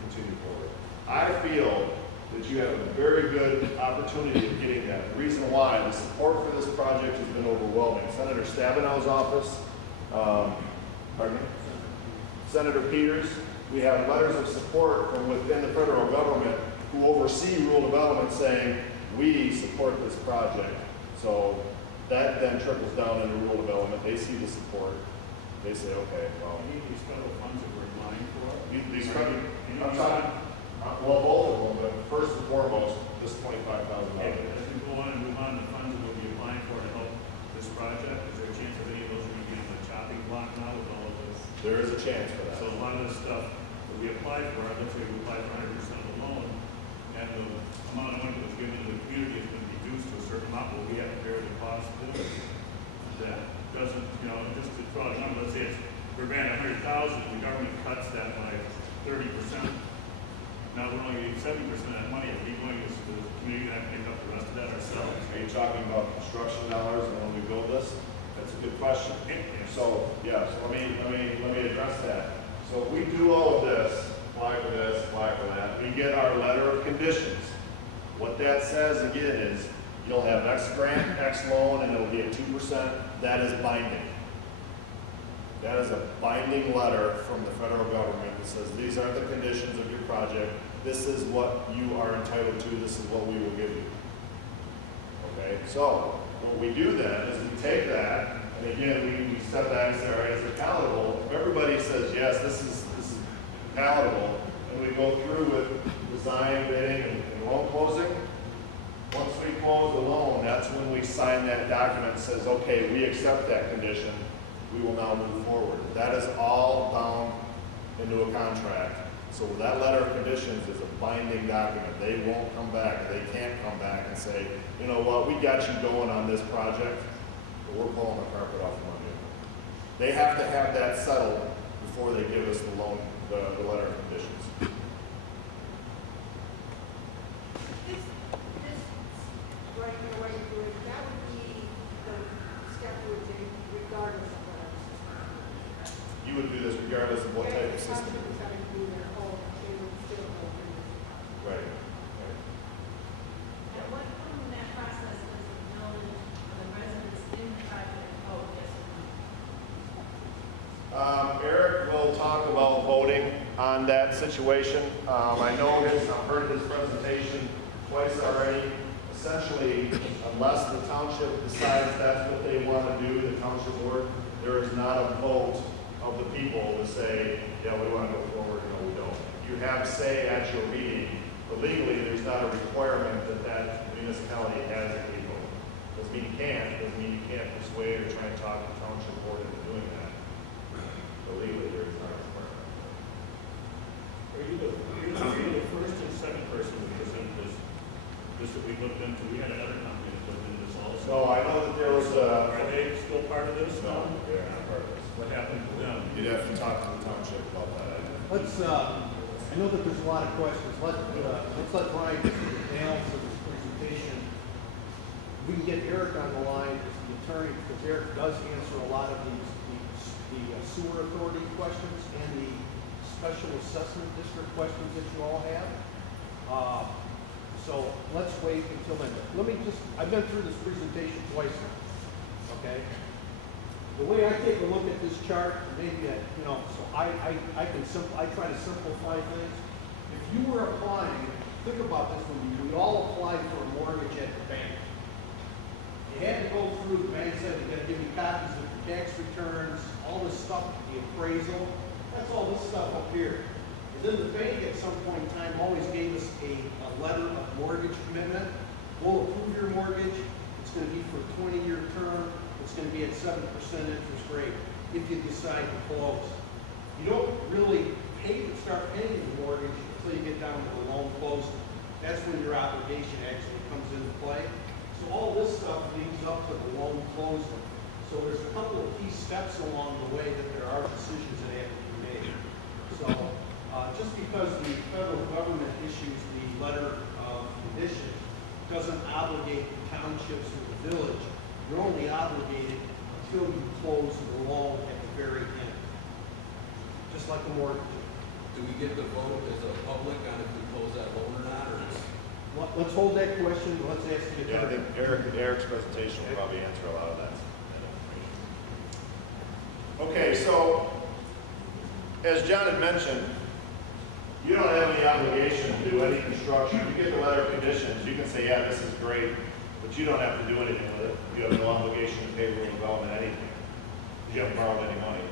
continue forward. I feel that you have a very good opportunity of getting that. The reason why, the support for this project has been overwhelming. Senator Stabenow's office, Senator Peters, we have letters of support from within the federal government who oversee rural development saying, we support this project. So that then trickles down into rural development. They see the support. They say, okay, well. You need these federal funds that we're applying for. These federal, I'm talking, well, both of them, but first and foremost, this $25,000. Okay, as we go on and move on, the funds that we'll be applying for to help this project, is there a chance of any of those will be getting the chopping block now with all of this? There is a chance for that. So a lot of this stuff that we applied for, let's say we applied for 100% of the loan, and the amount of money that was given to the community has been reduced to a certain amount, but we have to bear the cost too. That doesn't, just to throw out a number, let's say it's, we're granting 100,000, the government cuts that by 30%. Now we're only getting 70% of that money. Are we going to, the community gonna have to make up the rest of that ourselves? Are you talking about construction dollars and when we build this? That's a good question. Yes. So, yes, let me address that. So if we do all of this, apply for this, apply for that, we get our letter of conditions. What that says again is, you'll have X grant, X loan, and it'll be at 2%. That is binding. That is a binding letter from the federal government that says, these are the conditions of your project. This is what you are entitled to. This is what we will give you. Okay, so what we do then is we take that, and again, we step back and say, all right, is it palatable? If everybody says, yes, this is palatable, and we go through with design, bidding, and loan closing, once we close the loan, that's when we sign that document that says, okay, we accept that condition, we will now move forward. That is all bound into a contract. So that letter of conditions is a binding document. They won't come back, they can't come back and say, you know what, we got you going on this project, but we're pulling the carpet off from under you. They have to have that settled before they give us the loan, the letter of conditions. This, right here, right here, that would be the step we would take regardless of what else. You would do this regardless of what type of system. Every contract is do their whole, they would still go through this. Right. At what point in that process does the village or the residents in the project vote yes or no? Eric will talk about voting on that situation. I know I've heard his presentation twice already. Essentially, unless the township decides that's what they want to do, the township board, there is not a vote of the people to say, yeah, we want to go forward, no, we don't. You have say at your meeting, but legally, there's not a requirement that that municipality has a vote. Doesn't mean you can't, doesn't mean you can't persuade or try and talk the township board into doing that. But legally, there is not a requirement. Are you the first and second person to present this that we looked into? We had another company that looked into this also. So I know that there was a. Are they still part of this? No, they're not part of this. What happened to them? You'd have to talk to the township about that. Let's, I know that there's a lot of questions. Let's let Brian get the balance of his presentation. We can get Eric on the line as the attorney, because Eric does answer a lot of the sewer authority questions and the special assessment district questions that you all have. So let's wait until then. Let me just, I've been through this presentation twice now, okay? The way I take a look at this chart, maybe, so I try to simplify things. If you were applying, think about this, when we all applied for a mortgage at the bank. You had to go through, the bank said, you gotta give me copies of your tax returns, all this stuff, the appraisal, that's all this stuff up here. And then the bank at some point in time always gave us a letter of mortgage commitment. We'll approve your mortgage, it's gonna be for a 20-year term, it's gonna be at 7% interest rate if you decide to close. You don't really start paying the mortgage until you get down to the loan closing. That's when your obligation actually comes into play. So all this stuff leads up to the loan closing. So there's a couple of key steps along the way that there are decisions that have to be made. So just because the federal government issues the letter of condition doesn't obligate the townships or the village. You're only obligated until you close the loan at the very end. Just like a mortgage. Do we get the vote as a public on if we close that loan or not, or is? Let's hold that question, let's ask the Yeah, I attorney. think Eric's presentation will probably answer a lot of that information. Okay, so, as John had mentioned, you don't have any obligation to do any construction. You get the letter of conditions, you can say, yeah, this is great, but you don't have to do anything with it. You have no obligation to pay rural development anything. You haven't borrowed any money.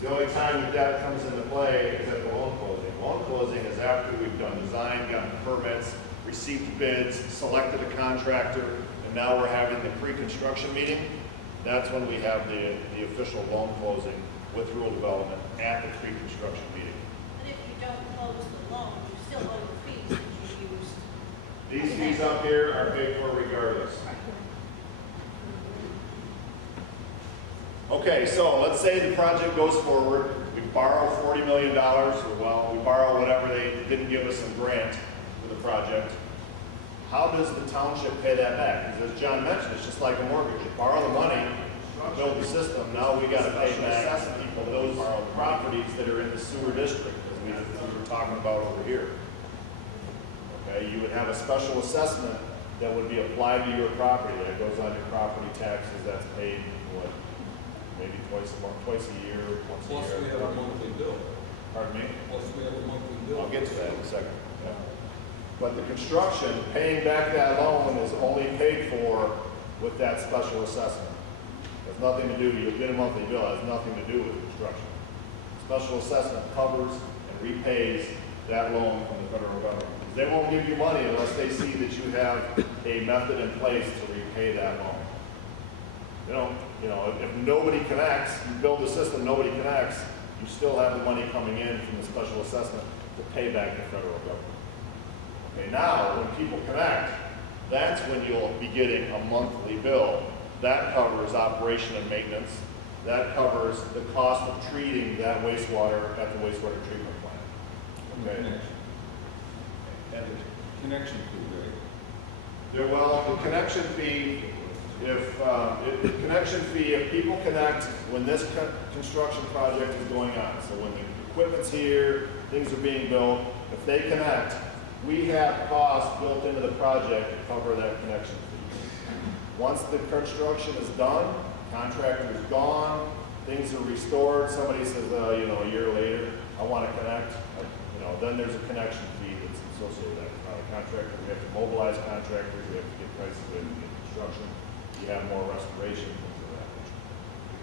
The only time that comes into play is at the loan closing. Loan closing is after we've done design, gotten permits, received bids, selected a contractor, and now we're having the pre-construction meeting. That's when we have the official loan closing with rural development at the pre-construction meeting. But if you don't close the loan, you still owe the fees that you used. These fees up here are paid for regardless. Okay, so let's say the project goes forward, we borrow $40 million, well, we borrow whatever, they didn't give us some grant for the project. How does the township pay that back? Because as John mentioned, it's just like a mortgage. You borrow the money, build the system, now we gotta pay back people those properties that are in the sewer district, as we were talking about over here. Okay, you would have a special assessment that would be applied to your property, that goes on your property taxes, that's paid, what, maybe twice a month, twice a year, once a Plus year. we have a monthly bill. Pardon me? Plus we have a monthly bill. I'll get to that in a second. Yeah. But the construction, paying back that loan is only paid for with that special assessment. Has nothing to do, you get a monthly bill, has nothing to do with construction. Special assessment covers and repays that loan from the federal government. They won't give you money unless they see that you have a method in place to repay that loan. If nobody connects, you build a system, nobody connects, you still have the money coming in from the special assessment to pay back the federal government. Okay, now, when people connect, that's when you'll be getting a monthly bill. That covers operation and maintenance. That covers the cost of treating that wastewater at the wastewater treatment plant. Okay? Connection fee, right? The connection fee, if people connect when this construction project is going on, so when the equipment's here, things are being built, if they connect, we have costs built into the project to cover that connection fee. Once the construction is done, contractor is gone, things are restored, somebody says, a year later, I want to connect, then there's a connection fee that's associated with that. Contractor, we have to mobilize contractors, we have to get prices, we have to get construction, you have more restoration, things of that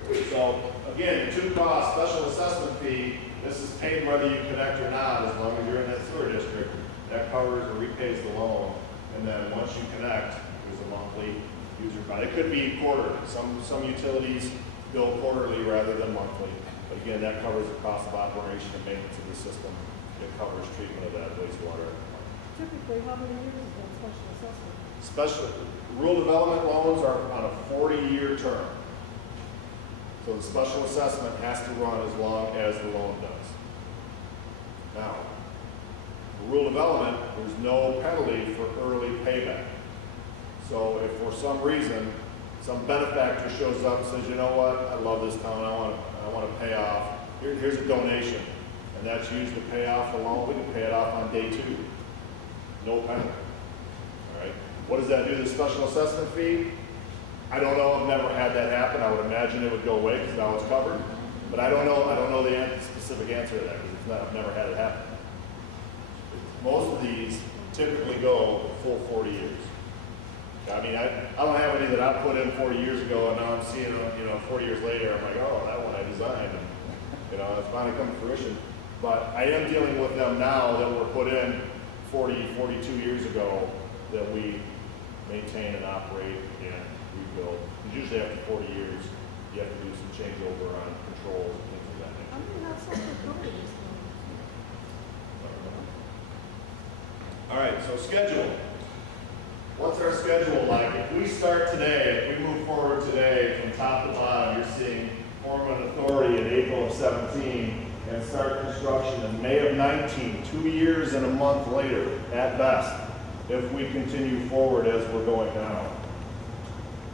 nature. So, again, the two costs, special assessment fee, this is paid whether you connect or not, as long as you're in that sewer district, that covers or repays the loan, and then once you connect, there's a monthly user fee. It could be quarterly, some utilities bill quarterly rather than monthly, but again, that covers the cost of operation and maintenance of the system, it covers treatment of that wastewater. Typically, how many years is that special assessment? Rural development loans are on a 40-year term. So the special assessment has to run as long as the loan does. Now, for rural development, there's no penalty for early payback. So if for some reason, some benefactor shows up and says, you know what, I love this town, I want to pay off, here's a donation, and that's used to pay off the loan, we can pay it off on day 2. No penalty. All right. What does that do to the special assessment fee? I don't know. I've never had that happen. I would imagine it would go away because now it's covered. But I don't know. I don't know the specific answer to that because I've never had it happen. Most of these typically go the full 40 years. I mean, I don't have any that I put in 40 years ago, and now I'm seeing them, 40 years later. I'm like, oh, that one I designed, and it's finally come to fruition. But I am dealing with them now that were put in 42 years ago that we maintain and operate and rebuild. Because usually after 40 years, you have to do some changeover on controls and things of that nature. I mean, that's something good. All right, so schedule. What's our schedule like? If we start today, if we move forward today from top to bottom, you're seeing form an authority in April of 17 and start construction in May of 19, 2 years and a month later, at best, if we continue forward as we're going now.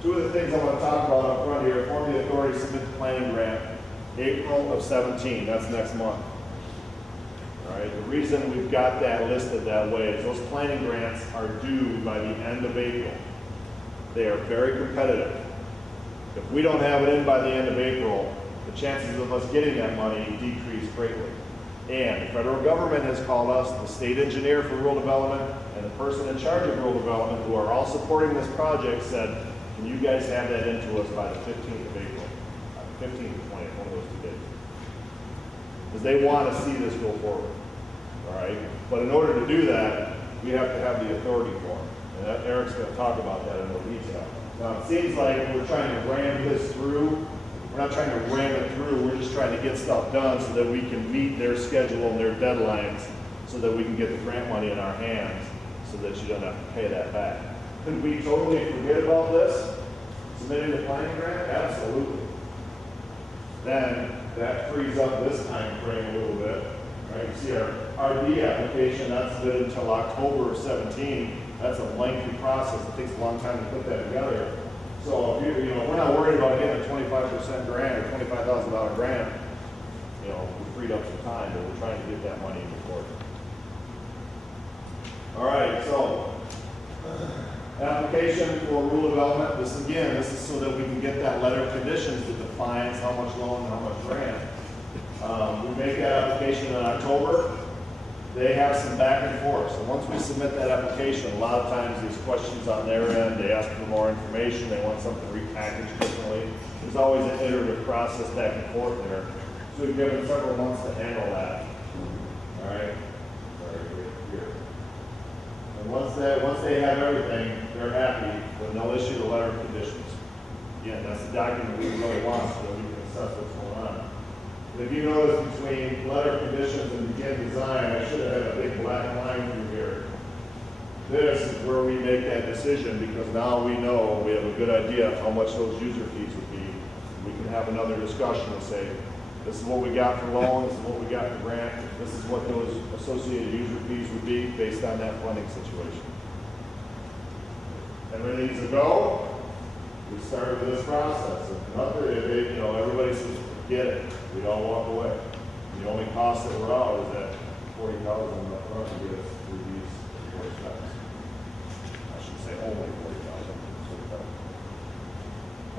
Two of the things I want to talk about up front here, form the authority, submit the planning grant, April of 17, that's next month. All right, the reason we've got that listed that way is those planning grants are due by the end of April. They are very competitive. If we don't have it in by the end of April, the chances of us getting that money decrease greatly. And the federal government has called us, the state engineer for rural development and the person in charge of rural development who are all supporting this project said, can you guys have that into us by the 15th of April? 15th or 20th, one of those 2 days. Because they want to see this go forward. All right? But in order to do that, we have to have the authority for it. And Eric's going to talk about that in more detail. Now, it seems like we're trying to ram this through. We're not trying to ram it through, we're just trying to get stuff done so that we can meet their schedule and their deadlines so that we can get the grant money in our hands so that you don't have to pay that back. Could we totally forget about this? Submitting the planning grant? Absolutely. Then that frees up this time frame a little bit, right? You see our RD application, that's good until October of 17. That's a lengthy process. It takes a long time to put that together. So if we're not worried about getting a 25% grant or $25,000 grant, we freed up some time, but we're trying to get that money in the court. All right, so application for rule development. This is so that we can get that letter of conditions that defines how much loan and how much grant. We make that application in October. They have some back and forth. So once we submit that application, a lot of times these questions on their end, they ask for more information, they want something repackaged differently. There's always an iterative process back and forth there. So we've given several months to handle that. All right? Here. And once they have everything, they're happy, then they'll issue the letter of conditions. Again, that's the document we really want so that we can assess what's going on. If you notice between letter of conditions and begin design, I should have had a big black line through here. This is where we make that decision because now we know, we have a good idea of how much those user fees would be. We can have another discussion and say, this is what we got for loan, this is what we got for grant, this is what those associated user fees would be based on that funding situation. Everything's a go. We started this process. Everybody says, forget it. We all walk away. The only cost that we're out is that $40,000 up front to get us through these 4 steps. I should say only 40,000.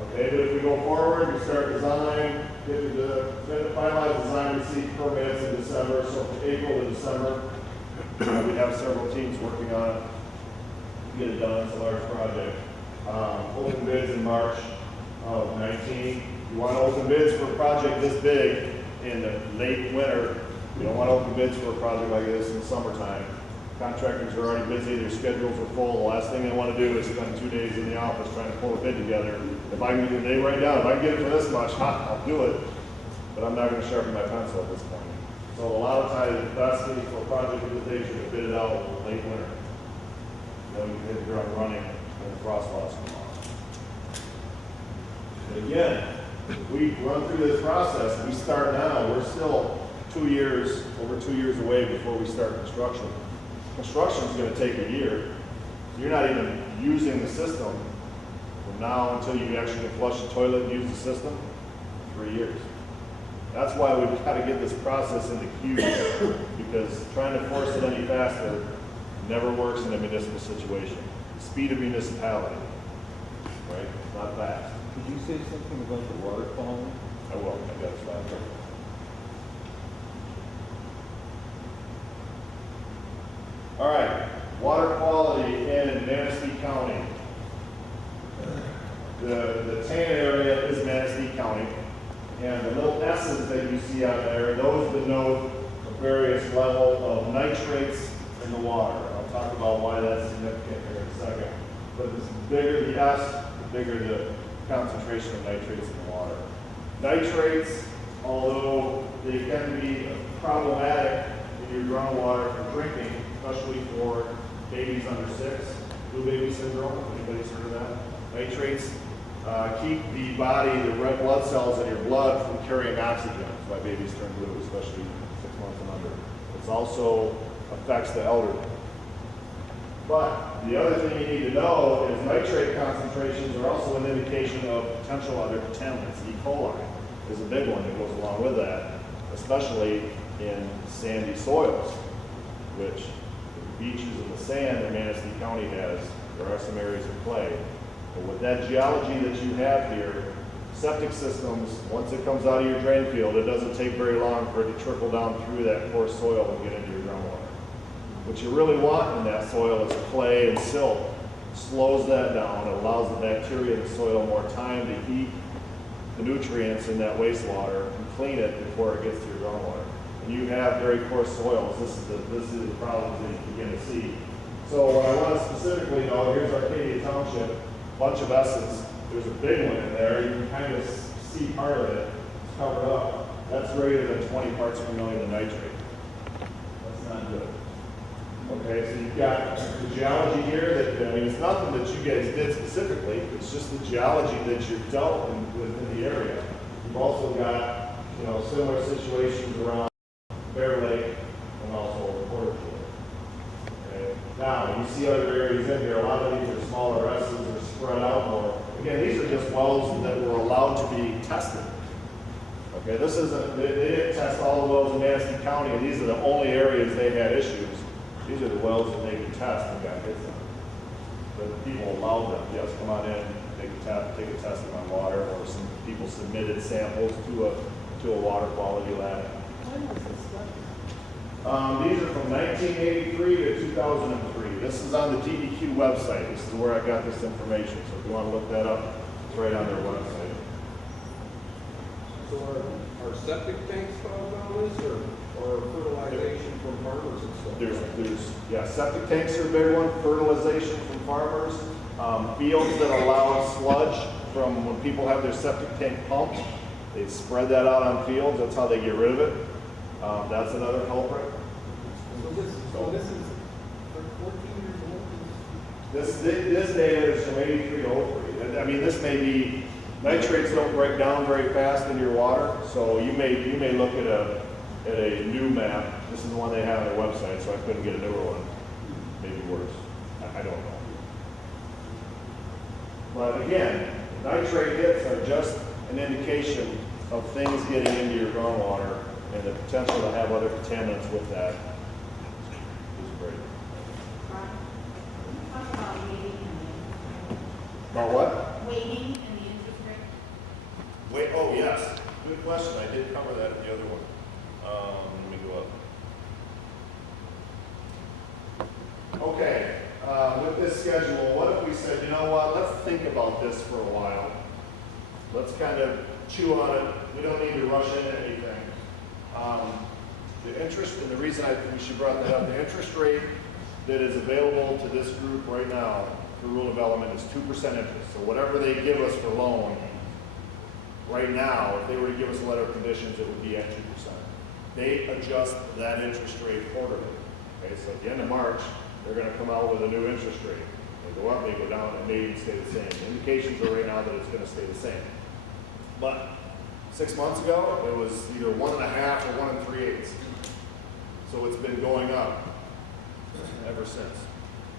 Okay, but if we go forward, we start design, get the finalize design, receive permits in December. So from April to December, we have several teams working on it. Get it done. It's a large project. Open bids in March of 19. You want to open bids for a project this big in the late winter. You don't want to open bids for a project like this in the summertime. Contractors are already busy, their schedules are full. The last thing they want to do is spend 2 days in the office trying to pull a bid together. If they write down, if I can get it for this much, I'll do it. But I'm not going to sharpen my pencil at this point. So a lot of times, the best thing for a project of this nature is to bid it out in the late winter. Then we can hit the ground running when the frost laws come on. And again, if we run through this process, we start now, we're still over 2 years away before we start construction. Construction is going to take a year. You're not even using the system from now until you actually can flush the toilet and use the system, 3 years. That's why we've got to get this process into queue, because trying to force it any faster never works in a municipal situation. The speed of municipality, right? It's not fast. Could you say something about the water quality? I will. I got a slide there. All right, water quality in Manistee County. The tan area is Manistee County, and the little S's that you see out there, those denote the various level of nitrates in the water. I'll talk about why that's significant here in a second. But the bigger the S, the bigger the concentration of nitrates in the water. Nitrates, although they can be problematic in your groundwater for drinking, especially for babies under 6, blue baby syndrome. Anybody's heard of that? Nitrates keep the body, the red blood cells in your blood from carrying oxygen. That's why babies turn blue, especially 6 months and under. It also affects the elderly. But the other thing you need to know is nitrate concentrations are also an indication of potential other contaminants. E. coli is a big one that goes along with that, especially in sandy soils, which the beaches and the sand that Manistee County has, there are some areas of clay. But with that geology that you have here, septic systems, once it comes out of your drain field, it doesn't take very long for it to trickle down through that poor soil and get into your groundwater. What you really want in that soil is clay and silt. It slows that down. It allows the bacteria in the soil more time to eat the nutrients in that wastewater and clean it before it gets to your groundwater. And you have very coarse soils. This is the problem that you begin to see. So what I want to specifically know, here's Arcadia Township, bunch of S's. There's a big one in there. You can kind of see part of it. It's covered up. That's greater than 20 parts per million of nitrate. That's not good. Okay, so you've got the geology here that, I mean, it's nothing that you guys did specifically, it's just the geology that you've dealt within the area. You've also got, you know, similar situations around Bear Lake and also Porter Shore. Okay, now, you see other areas in here, a lot of these are smaller S's, are spread out more. Again, these are just wells that were allowed to be tested. Okay, this isn't, they didn't test all the wells in Madison County, and these are the only areas they had issues. These are the wells that they could test and got hits on. But people allowed them, yes, come on in, take a test on water, or some people submitted samples to a water quality lab. These are from 1983 to 2003. This is on the DEQ website. This is where I got this information. So if you want to look that up, it's right on their website. So are septic tanks found on this, or fertilization from farmers and stuff? Yeah, septic tanks are a big one, fertilization from farmers, fields that allow sludge from when people have their septic tank pumped, they spread that out on fields, that's how they get rid of it. That's another culprit. So this is for 14 years old? This data is from 83 to 03. I mean, this may be, nitrates don't break down very fast in your water, so you may look at a new map. This is the one they have on their website, so I couldn't get a newer one. Maybe worse. I don't know. But again, nitrate hits are just an indication of things getting into your groundwater, and the potential to have other contaminants with that is great. Talk about waiting About what? and the interest rate. Wait, oh yes, good question. I did cover that in the other one. Let me go up. Okay, with this schedule, what if we said, you know what, let's think about this for a while. Let's kind of chew on it. We don't need to rush into anything. The interest, and the reason we should bring that up, the interest rate that is available to this group right now for rural development is 2% interest. So whatever they give us for loan, right now, if they were to give us a letter of conditions, it would be at 2%. They adjust that interest rate quarterly. Okay, so at the end of March, they're going to come out with a new interest rate. They go up, they go down, and they even stay the same. The indications are right now that it's going to stay the same. But 6 months ago, it was either 1.5 or 1 3/8. So it's been going up ever since.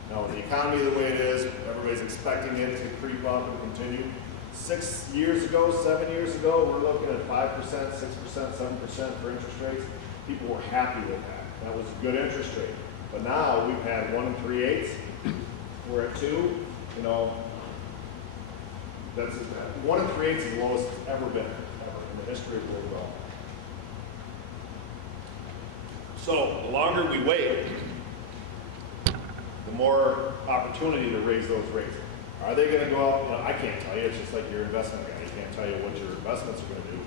Now, with the economy the way it is, everybody's expecting it to creep up and continue. 6 years ago, 7 years ago, we're looking at 5%, 6%, 7% for interest rates. People were happy with that. That was a good interest rate. But now we've had 1 3/8. We're at 2. You know, that's 1 3/8 is the lowest it's ever been, ever in the history of world development. So the longer we wait, the more opportunity to raise those rates. Are they going to go up? You know, I can't tell you. It's just like your investment guy. You can't tell you what your investments are going to do.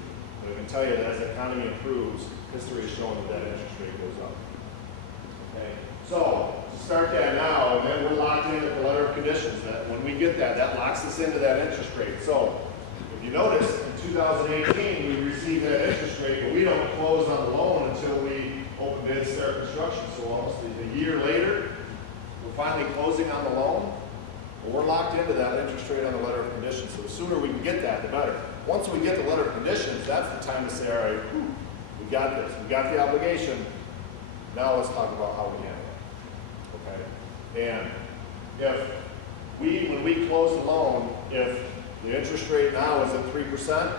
But I can tell you that as the economy improves, history has shown that that interest rate goes up. Okay. So to start that now, and then we're locked in at the letter of conditions. That when we get that, that locks us into that interest rate. So if you notice, in 2018 we received that interest rate, but we don't close on the loan until we open bid, start construction. So almost a year later, we're finally closing on the loan. Well, we're locked into that interest rate on the letter of conditions. So the sooner we can get that, the better. Once we get the letter of conditions, that's the time to say, all right, we got this. We got the obligation. Now let's talk about how we handle it. Okay? And when we close the loan, if the interest rate now is at 3%,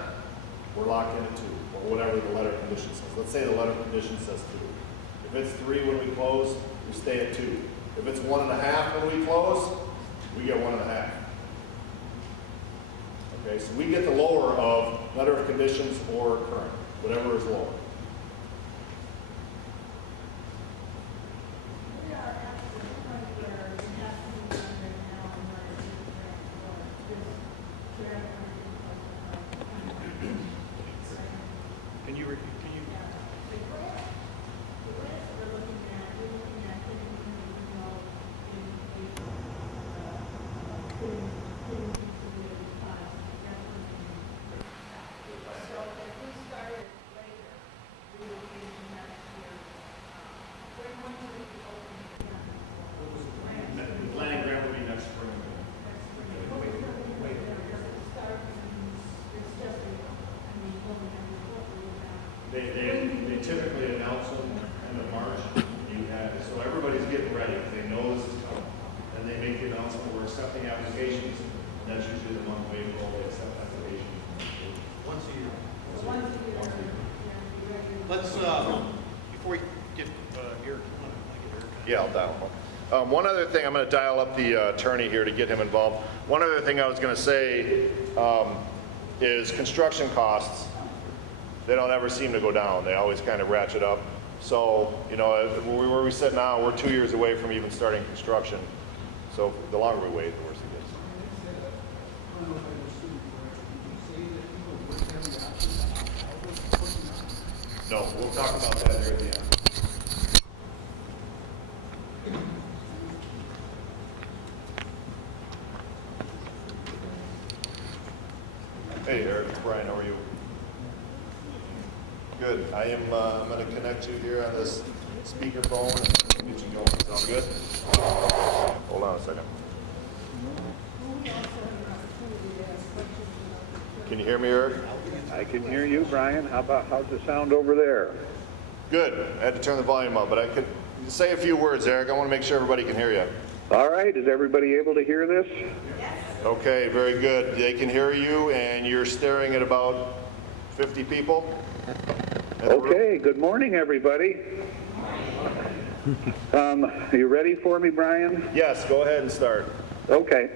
we're locked in at 2, or whatever the letter of condition says. Let's say the letter of condition says 2. If it's 3 when we close, we stay at 2. If it's 1.5 when we close, we get 1.5. Okay, so we get the lower of letter of conditions or current, whatever is lower. We are at the point where we have to move on right now in order to this Can you repeat? The grant we're looking at getting, you know, putting into the funds. So if we started later, They typically announce them end of March. So everybody's getting ready. They know this is coming. And they make the announcement, we're accepting applications. And that's usually the month of April, they accept applications. Once a year. Once a year, yeah, regular. Let's, before we get, Eric, Yeah, I'll dial him up. One other thing, I'm going to dial up the attorney here to get him involved. One other thing I was going to say is construction costs. They don't ever seem to go down. They always kind of ratchet up. So, you know, where we sit now, we're 2 years away from even starting construction. So the longer we wait, the worse it gets. No, we'll talk about that here at the end. Hey, Eric, Brian, how are you? Good. I am. I'm going to connect you here on this speakerphone and get you going. Sound good? Hold on a second. Can you hear me, Eric? I can hear you, Brian. How's the sound over there? Good. I had to turn the volume up, but I could say a few words, Eric. I want to make sure everybody can hear you. All right. Is everybody able to hear this? Okay, very good. They can hear you, and you're staring at about 50 people. Okay. Good morning, everybody. Are you ready for me, Brian? Yes, go ahead and start. Okay.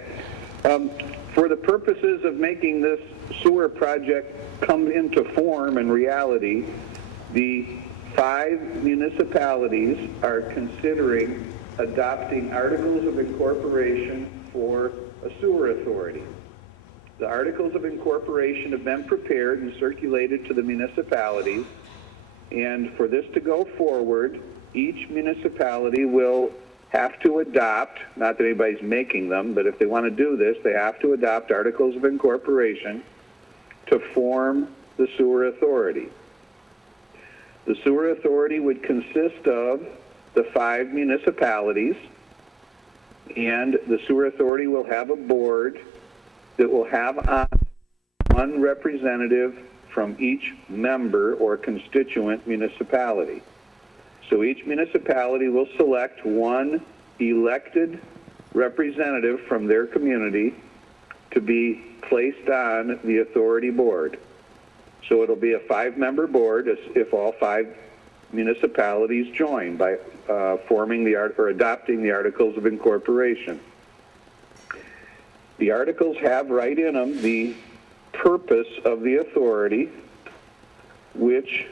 For the purposes of making this sewer project come into form and reality, the 5 municipalities are considering adopting articles of incorporation for a sewer authority. The articles of incorporation have been prepared and circulated to the municipalities, and for this to go forward, each municipality will have to adopt, not that anybody's making them, but if they want to do this, they have to adopt articles of incorporation to form the sewer authority. The sewer authority would consist of the 5 municipalities, and the sewer authority will have a board that will have on one representative from each member or constituent municipality. So each municipality will select one elected representative from their community to be placed on the authority board. So it'll be a 5-member board if all 5 municipalities join by forming or adopting the Articles of Incorporation. The articles have right in them the purpose of the authority, which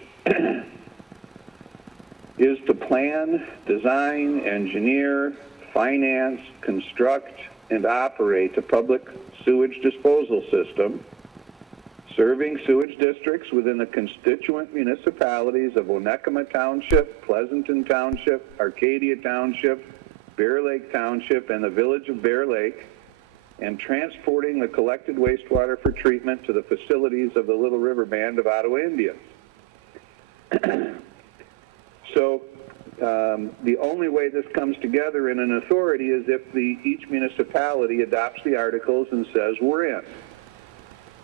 is to plan, design, engineer, finance, construct, and operate a public sewage disposal system serving sewage districts within the constituent municipalities of Onekama Township, Pleasanton Township, Arcadia Township, Bear Lake Township, and the village of Bear Lake, and transporting the collected wastewater for treatment to the facilities of the Little River Band of Ottawa Indians. So the only way this comes together in an authority is if each municipality adopts the articles and says we're in,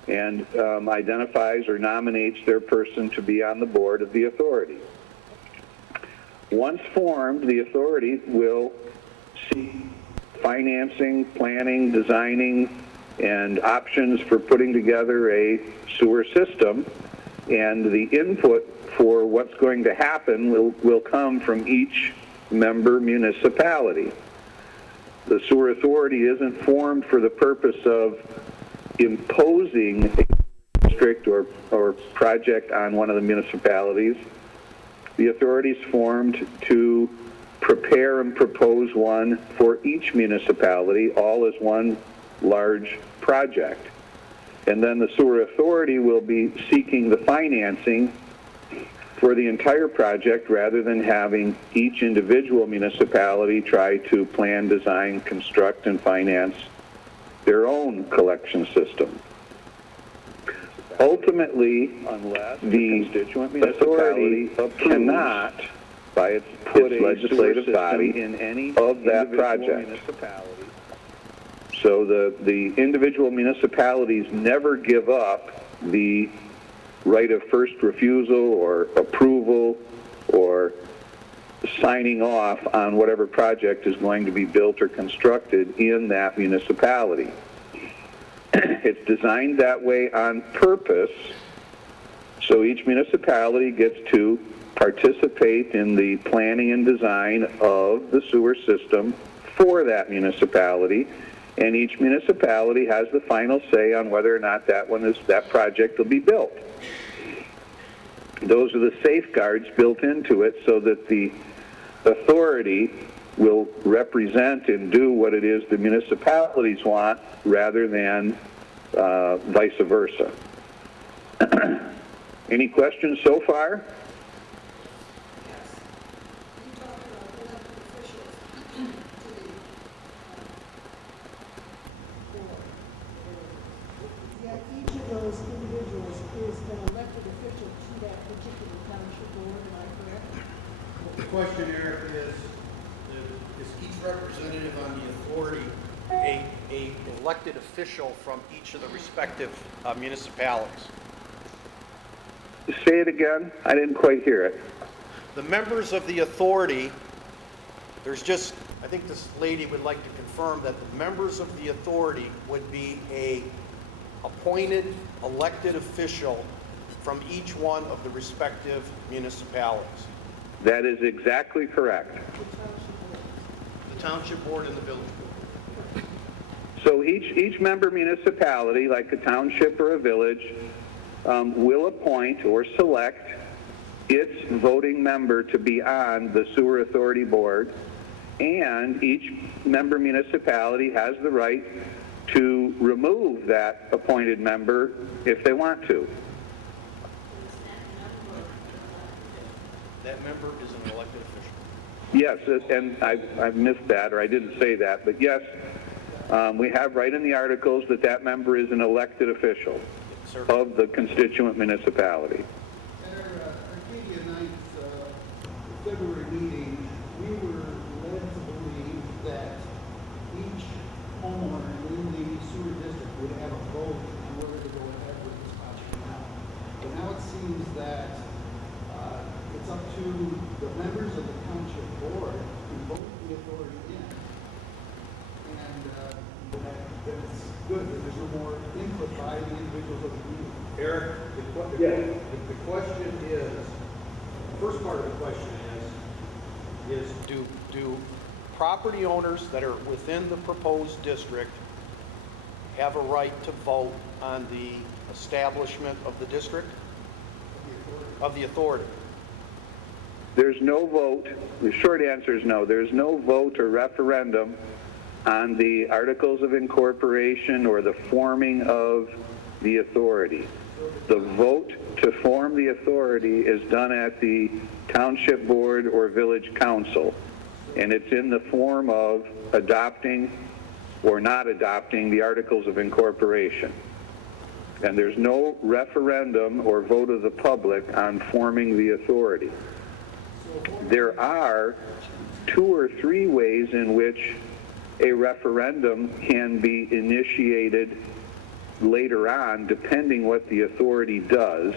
and identifies or nominates their person to be on the board of the authority. Once formed, the authority will seek financing, planning, designing, and options for putting together a sewer system, and the input for what's going to happen will come from each member municipality. The sewer authority isn't formed for the purpose of imposing a district or project on one of the municipalities. The authority is formed to prepare and propose one for each municipality, all as one large project. And then the sewer authority will be seeking the financing for the entire project rather than having each individual municipality try to plan, design, construct, and finance their own collection system. Ultimately, unless the constituent municipality cannot, by its legislative body, in any of that project. So the individual municipalities never give up the right of first refusal or approval or signing off on whatever project is going to be built or constructed in that municipality. It's designed that way on purpose, so each municipality gets to participate in the planning and design of the sewer system for that municipality, and each municipality has the final say on whether or not that project will be built. Those are the safeguards built into it so that the authority will represent and do what it is the municipalities want rather than vice versa. Any questions so far? Yes. You talked about elected officials to the board. Yet each of those individuals is an elected official to that particular township board, am I correct? The question, Eric, is each representative on the authority a elected official from each of the respective municipalities? Say it again. I didn't quite hear it. The members of the authority, I think this lady would like to confirm that the members of the authority would be a appointed elected official from each one of the respective municipalities. That is exactly correct. The township board and the village board. So each member municipality, like a township or a village, will appoint or select its voting member to be on the sewer authority board, and each member municipality has the right to remove that appointed member if they want to. That member is an elected official. Yes, and I missed that, or I didn't say that, but yes, we have right in the articles that member is an elected official of the constituent municipality. At our Arcadia 9th February meeting, we were led to believe that each homeowner in the sewer district would have a vote on whether to go ahead with this project or not. But now it seems that it's up to the members of the township board to vote the authority in. And that it's good that there's no more input by the individuals of the community. Eric, the question is, the first part of the question is do property owners that are within the proposed district have a right to vote on the establishment of the district? Of the authority? There's no vote. The short answer is no. There's no vote or referendum on the Articles of Incorporation or the forming of the authority. The vote to form the authority is done at the township board or village council, and it's in the form of adopting or not adopting the Articles of Incorporation. And there's no referendum or vote of the public on forming the authority. There are 2 or 3 ways in which a referendum can be initiated later on, depending what the authority does.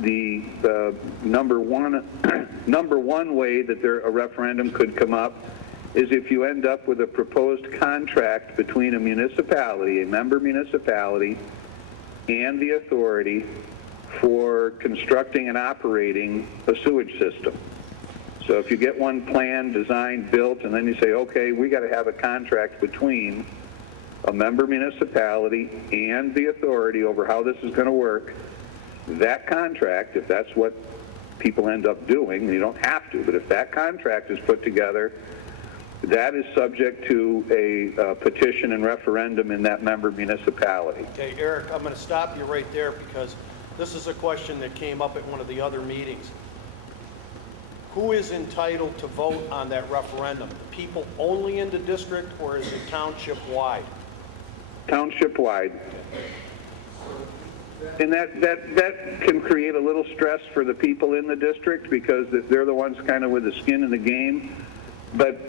The number one way that a referendum could come up is if you end up with a proposed contract between a municipality, a member municipality, and the authority for constructing and operating a sewage system. So if you get one planned, designed, built, and then you say, okay, we got to have a contract between a member municipality and the authority over how this is going to work, that contract, if that's what people end up doing, you don't have to, but if that contract is put together, that is subject to a petition and referendum in that member municipality. Okay, Eric, I'm going to stop you right there because this is a question that came up at one of the other meetings. Who is entitled to vote on that referendum? The people only in the district, or is it township-wide? Township-wide. And that can create a little stress for the people in the district because they're the ones kind of with the skin in the game. But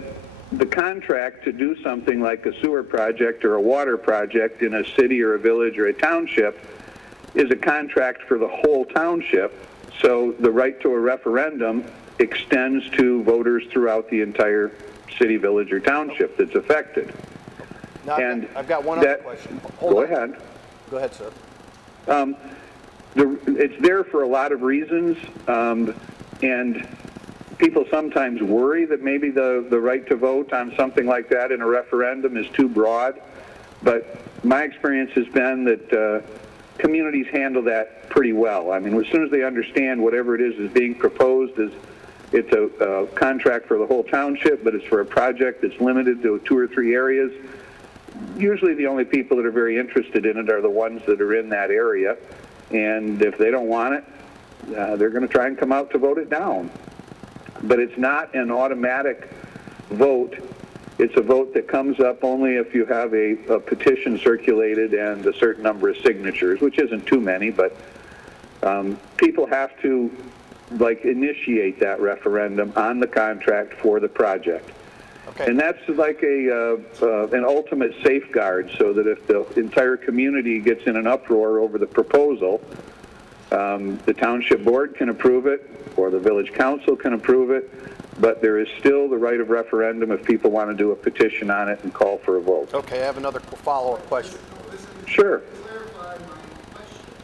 the contract to do something like a sewer project or a water project in a city or a village or a township is a contract for the whole township, so the right to a referendum extends to voters throughout the entire city, village, or township that's affected. Now, And I've got one other that- question. Hold Go on. ahead. Go ahead, sir. It's there for a lot of reasons, and people sometimes worry that maybe the right to vote on something like that in a referendum is too broad, but my experience has been that communities handle that pretty well. I mean, as soon as they understand whatever it is being proposed is it's a contract for the whole township, but it's for a project that's limited to 2 or 3 areas. Usually the only people that are very interested in it are the ones that are in that area. And if they don't want it, they're going to try and come out to vote it down. But it's not an automatic vote. It's a vote that comes up only if you have a petition circulated and a certain number of signatures, which isn't too many, but people have to initiate that referendum on the contract for the project. Okay. And that's like an ultimate safeguard, so that if the entire community gets in an uproar over the proposal, the township board can approve it, or the village council can approve it, but there is still the right of referendum if people want to do a petition on it and call for a vote. Okay, I have another follow-up question. Sure. Clarify my question.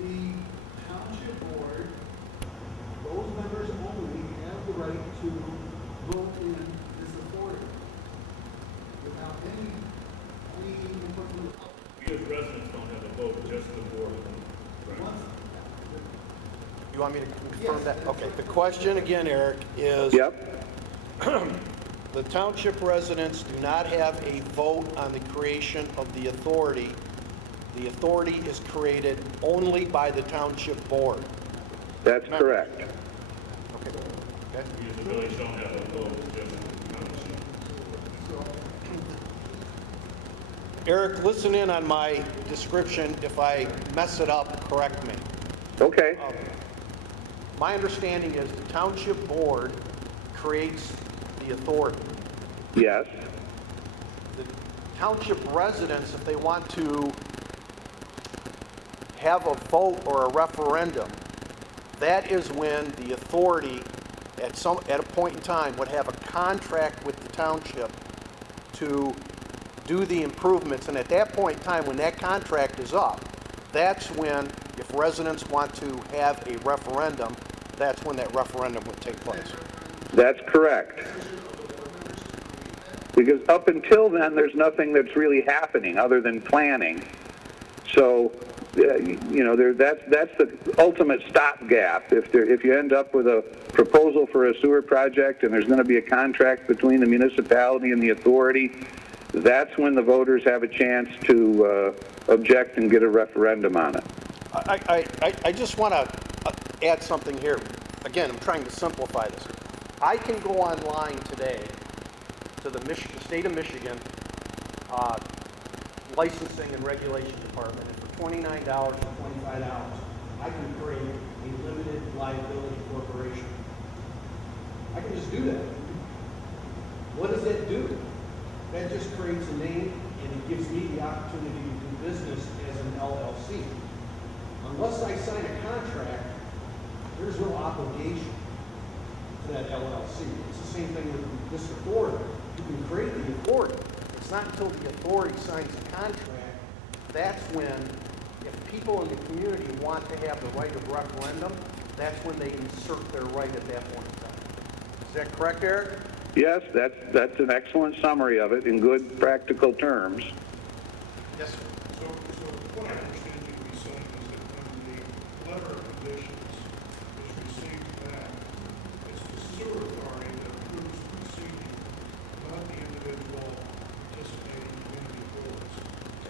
Is the township board, those members only have the right to vote in this authority without any input from the public? We as residents don't have a vote, just the board. Once- You want me to confirm that? Okay, the question again, Eric, is Yep. the township residents do not have a vote on the creation of the authority. The authority is created only by the township board. That's correct. Okay. Okay. We as a village don't have a vote, just the township. Eric, listen in on my description. If I mess it up, correct me. Okay. My understanding is the township board creates the authority. Yes. The township residents, if they want to have a vote or a referendum, that is when the authority at a point in time would have a contract with the township to do the improvements. And at that point in time, when that contract is up, that's when, if residents want to have a referendum, that's when that referendum would take place. That's correct. Because up until then, there's nothing that's really happening other than planning. So, that's the ultimate stopgap. If you end up with a proposal for a sewer project and there's going to be a contract between the municipality and the authority, that's when the voters have a chance to object and get a referendum on it. I just want to add something here. Again, I'm trying to simplify this. I can go online today to the state of Michigan licensing and regulation department, and for $29 or $25, I can create a limited liability corporation. I can just do that. What does that do? That just creates a name, and it gives me the opportunity to do business as an LLC. Unless I sign a contract, there's no obligation to that LLC. It's the same thing with this authority. You can create the authority. It's not until the authority signs a contract, that's when, if people in the community want to have the right of referendum, that's when they insert their right at that point in time. Is that correct, Eric? Yes, that's an excellent summary of it in good practical terms. Yes, sir. So what I understand you to be saying is that when the letter of conditions is received back, it's the sewer authority that approves the proceeding, not the individual participating community boards.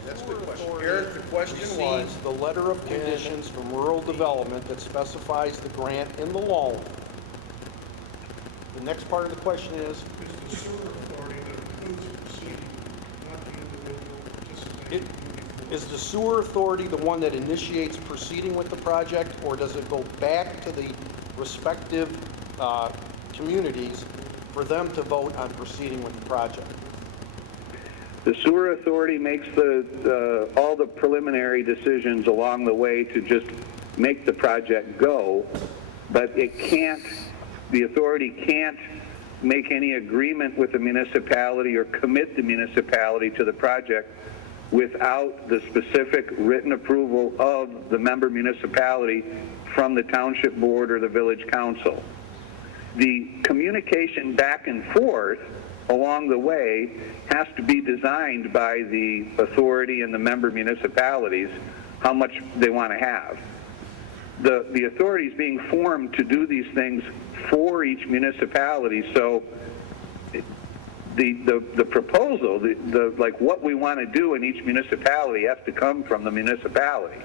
That's a good question. Eric, the question was, the letter of conditions from rural development that specifies the grant and the loan. The next part of the question is, It's the sewer authority that approves the proceeding, not the individual participating community boards. is the sewer authority the one that initiates proceeding with the project, or does it go back to the respective communities for them to vote on proceeding with the project? The sewer authority makes all the preliminary decisions along the way to just make the project go, but the authority can't make any agreement with the municipality or commit the municipality to the project without the specific written approval of the member municipality from the township board or the village council. The communication back and forth along the way has to be designed by the authority and the member municipalities how much they want to have. The authority is being formed to do these things for each municipality, so the proposal, like what we want to do in each municipality has to come from the municipality.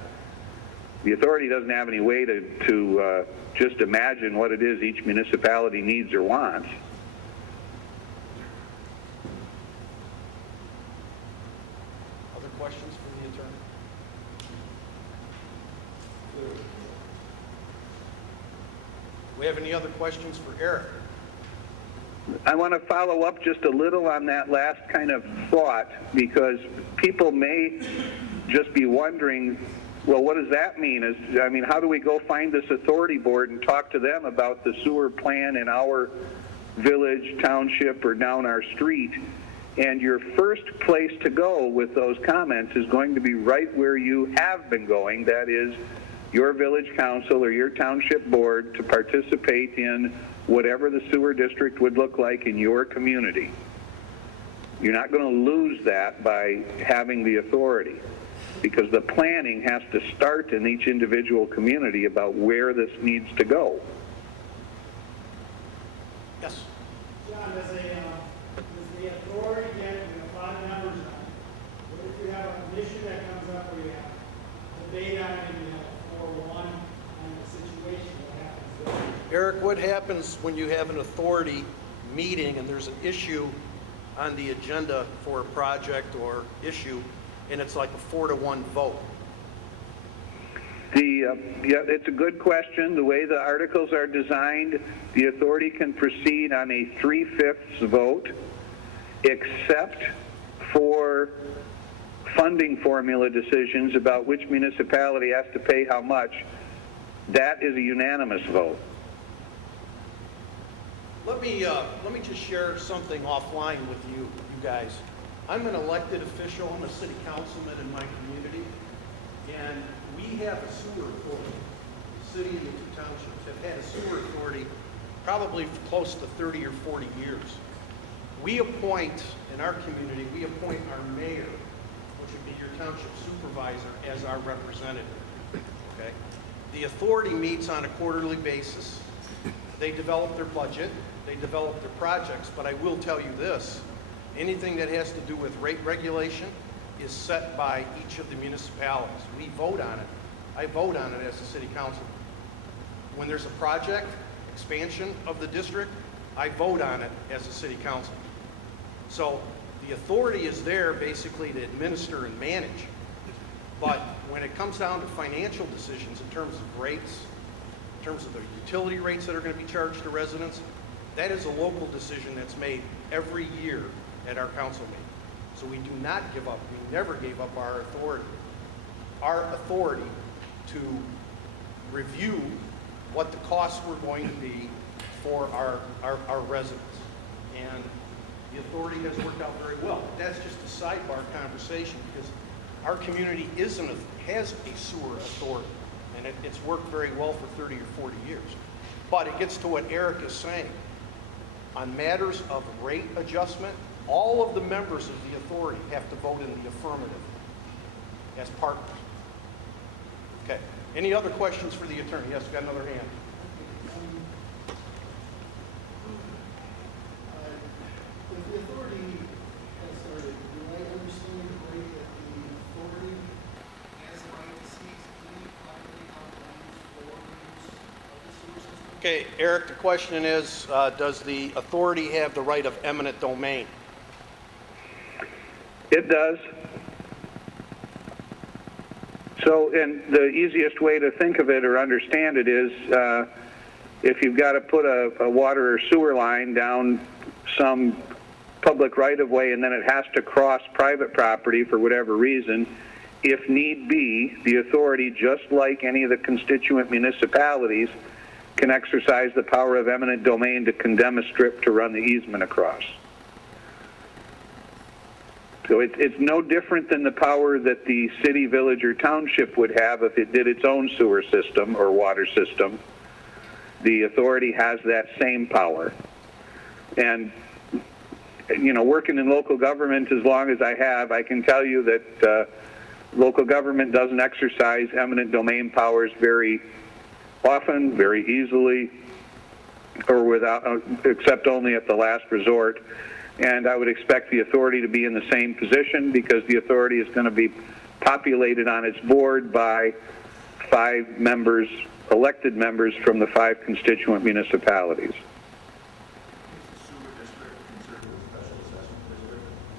The authority doesn't have any way to just imagine what it is each municipality needs or wants. Other questions for the attorney? We have any other questions for Eric? I want to follow up just a little on that last kind of thought, because people may just be wondering, well, what does that mean? How do we go find this authority board and talk to them about the sewer plan in our village, township, or down our street? And your first place to go with those comments is going to be right where you have been going, that is your village council or your township board, to participate in whatever the sewer district would look like in your community. You're not going to lose that by having the authority, because the planning has to start in each individual community about where this needs to go. Yes. John, does the authority get, 5 members on it? What if you have an issue that comes up where you have a debate on it and you have a 4-1 on the situation? What happens then? Eric, what happens when you have an authority meeting and there's an issue on the agenda for a project or issue, and it's like a 4-1 vote? Yeah, it's a good question. The way the articles are designed, the authority can proceed on a 3/5 vote, except for funding formula decisions about which municipality has to pay how much. That is a unanimous vote. Let me just share something offline with you guys. I'm an elected official. I'm a city councilman in my community, and we have a sewer authority. The city and the 2 townships have had a sewer authority probably for close to 30 or 40 years. We appoint, in our community, we appoint our mayor, which would be your township supervisor, as our representative. Okay? The authority meets on a quarterly basis. They develop their budget, they develop their projects, but I will tell you this, anything that has to do with rate regulation is set by each of the municipalities. We vote on it. I vote on it as a city councilman. When there's a project, expansion of the district, I vote on it as a city councilman. So the authority is there basically to administer and manage. But when it comes down to financial decisions in terms of rates, in terms of the utility rates that are going to be charged to residents, that is a local decision that's made every year at our council meeting. So we do not give up. We never gave up our authority. Our authority to review what the costs were going to be for our residents. And the authority has worked out very well. That's just a sidebar conversation, because our community has a sewer authority, and it's worked very well for 30 or 40 years. But it gets to what Eric is saying. On matters of rate adjustment, all of the members of the authority have to vote in the affirmative as partners. Okay. Any other questions for the attorney? Yes, got another hand. If the authority has started, do I understand right that the authority has the right to seize any property outlines for use of the sewer system? Okay, Eric, the question is, does the authority have the right of eminent domain? It does. So, and the easiest way to think of it or understand it is if you've got to put a water or sewer line down some public right-of-way and then it has to cross private property for whatever reason, if need be, the authority, just like any of the constituent municipalities, can exercise the power of eminent domain to condemn a strip to run the easement across. So it's no different than the power that the city, village, or township would have if it did its own sewer system or water system. The authority has that same power. And, you know, working in local government as long as I have, I can tell you that local government doesn't exercise eminent domain powers very often, very easily, or without, except only at the last resort. And I would expect the authority to be in the same position because the authority is going to be populated on its board by 5 members, elected members from the 5 constituent municipalities.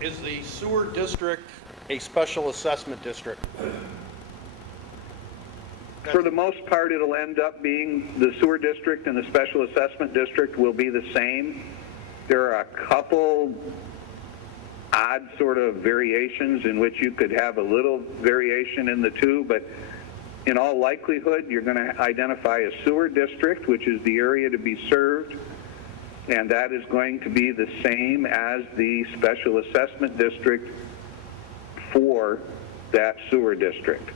Is the sewer district a special assessment district? For the most part, it'll end up being the sewer district and the special assessment district will be the same. There are a couple odd sort of variations in which you could have a little variation in the two, but in all likelihood, you're going to identify a sewer district, which is the area to be served, and that is going to be the same as the special assessment district for that sewer district.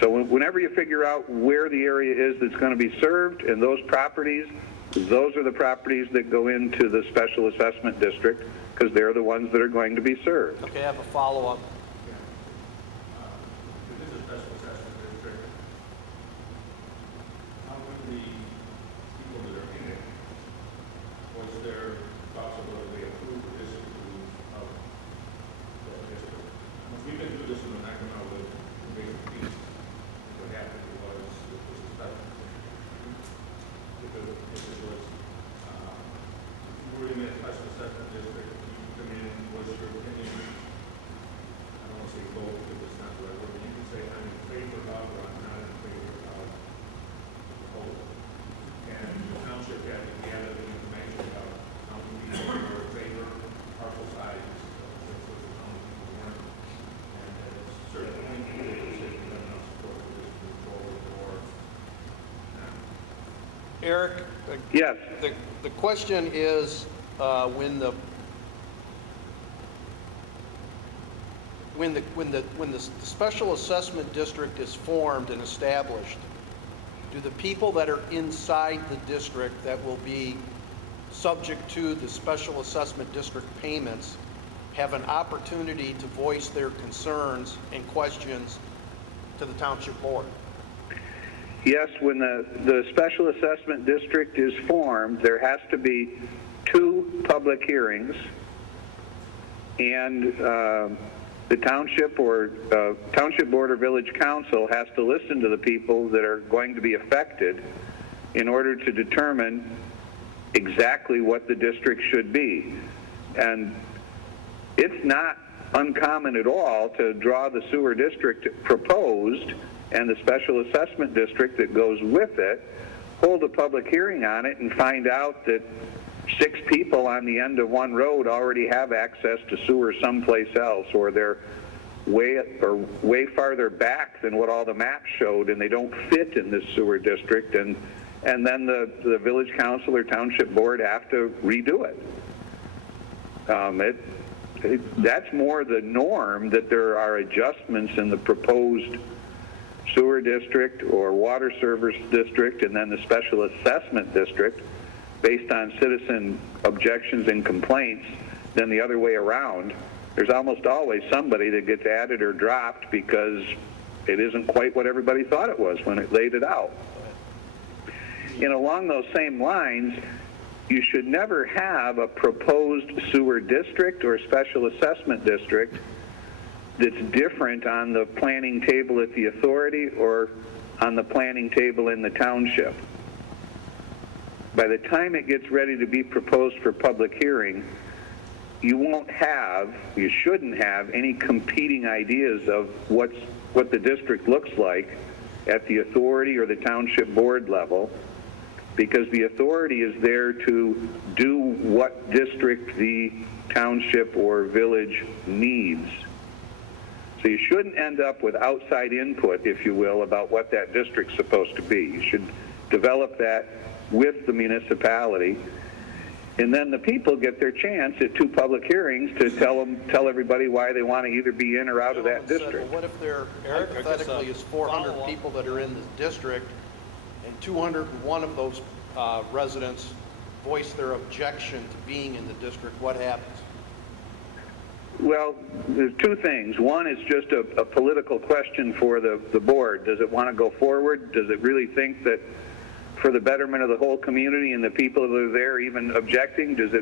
So whenever you figure out where the area is that's going to be served and those properties, those are the properties that go into the special assessment district because they're the ones that are going to be served. Okay, I have a follow-up. This is a special assessment district. How many people that are in it, was there possibility of approve or disapprove of that district? We've been through this in the neck now with the big piece. What happened was, it was a special. If it was, were in a special assessment district, you come in, what's your opinion? I don't want to say vote, because it's not the right word, but you can say, I'm in favor of, or I'm not in favor of the whole. And the township had to gather the information about how many people were in favor, parcel size, so how many people weren't. And it's certainly made a decision whether or not support for this move forward or not. Eric? Yes. The question is, when the special assessment district is formed and established, do the people that are inside the district that will be subject to the special assessment district payments have an opportunity to voice their concerns and questions to the township board? Yes, when the special assessment district is formed, there has to be 2 public hearings, and the township or township board or village council has to listen to the people that are going to be affected in order to determine exactly what the district should be. And it's not uncommon at all to draw the sewer district proposed and the special assessment district that goes with it, hold a public hearing on it and find out that 6 people on the end of one road already have access to sewer someplace else, or they're way farther back than what all the maps showed and they don't fit in this sewer district, and then the village council or township board have to redo it. That's more the norm, that there are adjustments in the proposed sewer district or water service district and then the special assessment district based on citizen objections and complaints than the other way around. There's almost always somebody that gets added or dropped because it isn't quite what everybody thought it was when it laid it out. And along those same lines, you should never have a proposed sewer district or special assessment district that's different on the planning table at the authority or on the planning table in the township. By the time it gets ready to be proposed for public hearing, you shouldn't have any competing ideas of what the district looks like at the authority or the township board level. because the authority is there to do what district the township or village needs. So you shouldn't end up with outside input, if you will, about what that district's supposed to be. You should develop that with the municipality, and then the people get their chance at 2 public hearings to tell everybody why they want to either be in or out of that district. Well, what if there hypothetically is 400 people that are in this district, and 201 of those residents voice their objection to being in the district? What happens? Well, there's 2 things. One is just a political question for the board. Does it want to go forward? Does it really think that for the betterment of the whole community and the people that are there even objecting, is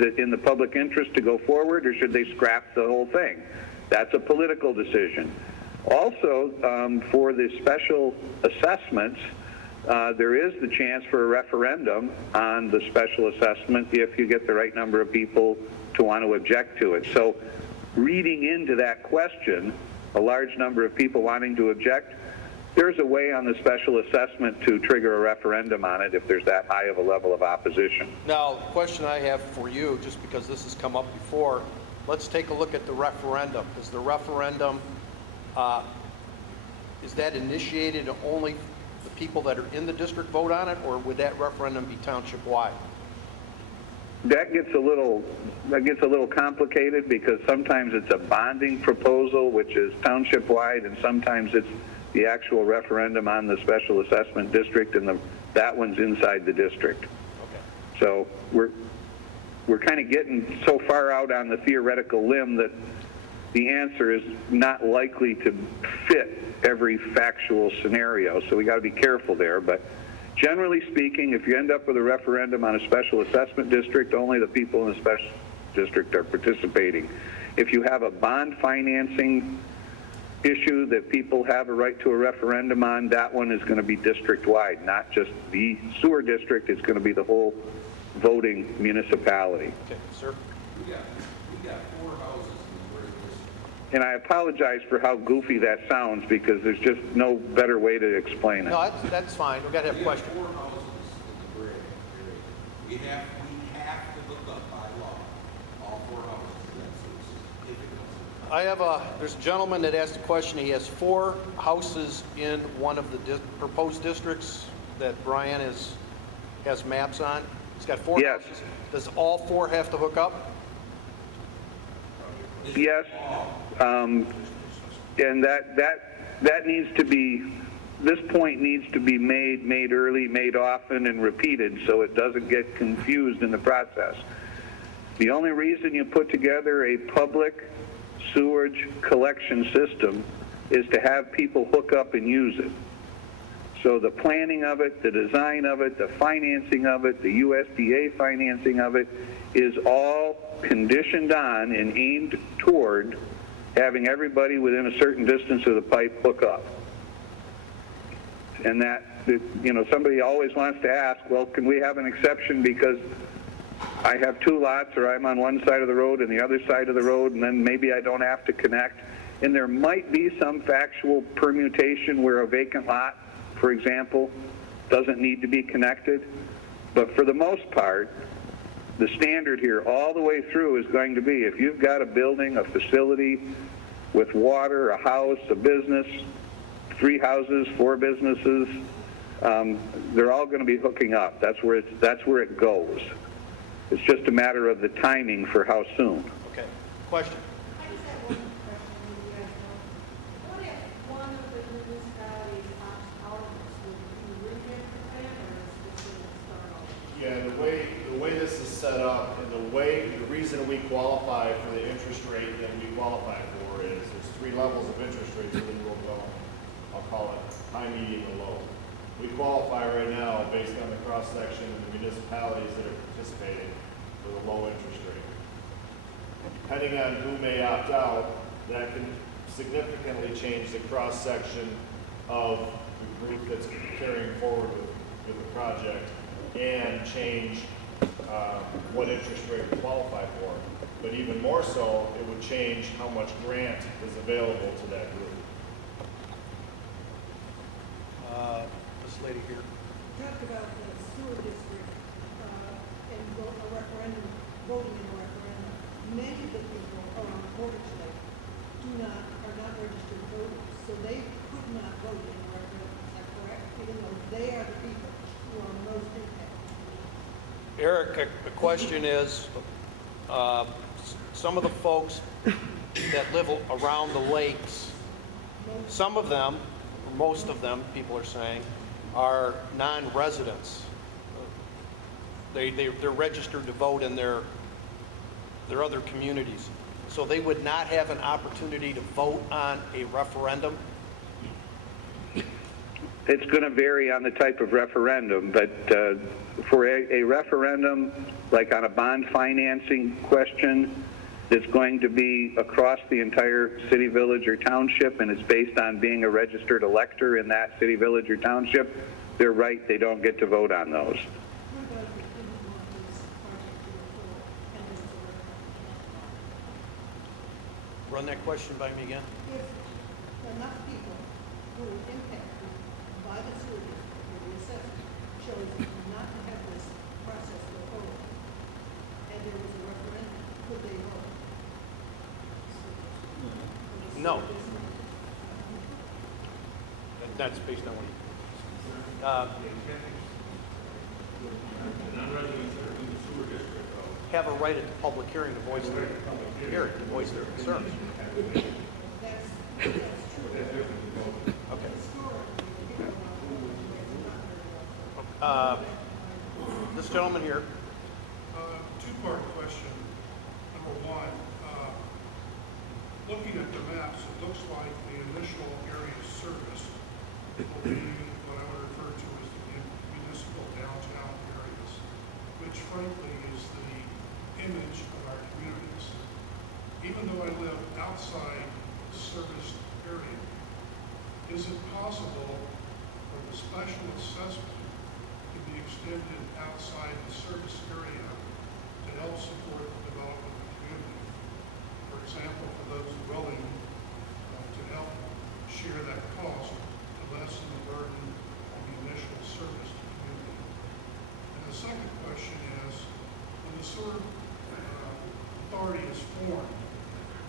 it in the public interest to go forward, or should they scrap the whole thing? That's a political decision. Also, for the special assessments, there is the chance for a referendum on the special assessment if you get the right number of people to want to object to it. So reading into that question, a large number of people wanting to object, there's a way on the special assessment to trigger a referendum on it if there's that high of a level of opposition. Now, the question I have for you, just because this has come up before, let's take a look at the referendum. Is the referendum, is that initiated and only the people that are in the district vote on it, or would that referendum be township-wide? That gets a little complicated, because sometimes it's a bonding proposal, which is township-wide, and sometimes it's the actual referendum on the special assessment district, and that one's inside the district. Okay. So we're kind of getting so far out on the theoretical limb that the answer is not likely to fit every factual scenario. So we got to be careful there. But generally speaking, if you end up with a referendum on a special assessment district, only the people in the special district are participating. If you have a bond financing issue that people have a right to a referendum on, that one is going to be district-wide, not just the sewer district. It's going to be the whole voting municipality. Okay, sir. We got 4 houses in the district. And I apologize for how goofy that sounds, because there's just no better way to explain it. No, that's fine. We've got to have a question. We have 4 houses in the area. We have to hook up by law all 4 houses to that sewer system if it comes in. There's a gentleman that asked a question. He has 4 houses in one of the proposed districts that Brian has maps on. He's got 4 Yes. houses. Does all 4 have to hook up? Yes, and that needs to be, this point needs to be made early, made often, and repeated, so it doesn't get confused in the process. The only reason you put together a public sewage collection system is to have people hook up and use it. So the planning of it, the design of it, the financing of it, the USDA financing of it is all conditioned on and aimed toward having everybody within a certain distance of the pipe hook up. And that, somebody always wants to ask, well, can we have an exception because I have 2 lots, or I'm on one side of the road and the other side of the road, and then maybe I don't have to connect. And there might be some factual permutation where a vacant lot, for example, doesn't need to be connected. But for the most part, the standard here all the way through is going to be, if you've got a building, a facility with water, a house, a business, 3 houses, 4 businesses, they're all going to be hooking up. That's where it goes. It's just a matter of the timing for how soon. Okay. Question? I just have one question, you guys know. What if one of the municipalities opts out of this? Would you reject the plan, or is this going to start off? Yeah, the way this is set up, and the reason we qualify for the interest rate that we qualify for is there's 3 levels of interest rates within Rural Development. I'll call it high, medium, and low. We qualify right now based on the cross-section of the municipalities that are participating for the low interest rate. Depending on who may opt out, that can significantly change the cross-section of the group that's carrying forward with the project and change what interest rate we qualify for. But even more so, it would change how much grant is available to that group. This lady here. Talk about this sewer district, and vote a referendum, voting in a referendum, many of the people around Portage Lake are not registered voters, so they could not vote in a referendum, is that correct? Even though they are the people who are most impacted. Eric, the question is, some of the folks that live around the lakes, some of them, or most of them, people are saying, are non-residents. They're registered to vote in their other communities. So they would not have an opportunity to vote on a referendum? It's going to vary on the type of referendum, but for a referendum, like on a bond financing question, that's going to be across the entire city, village, or township, and it's based on being a registered elector in that city, village, or township, they're right, they don't get to vote on those. Run that question by me again. If enough people who are impacted by the sewer district or the assessment chose not to have this process go forward, and there was a referendum, could they vote? No. That's based on what you... have a right at the public hearing to voice their concerns. Okay. This gentleman here. Two-part question. Number one, looking at the maps, it looks like the initial area of service will be what I would refer to as the municipal downtown areas, which frankly is the image of our communities. Even though I live outside the service area, is it possible for the special assessment to be extended outside the service area to help support the development of the community? For example, for those willing to help share that cost to lessen the burden on the initial service to the community. And the second question is, when the sewer authority is formed,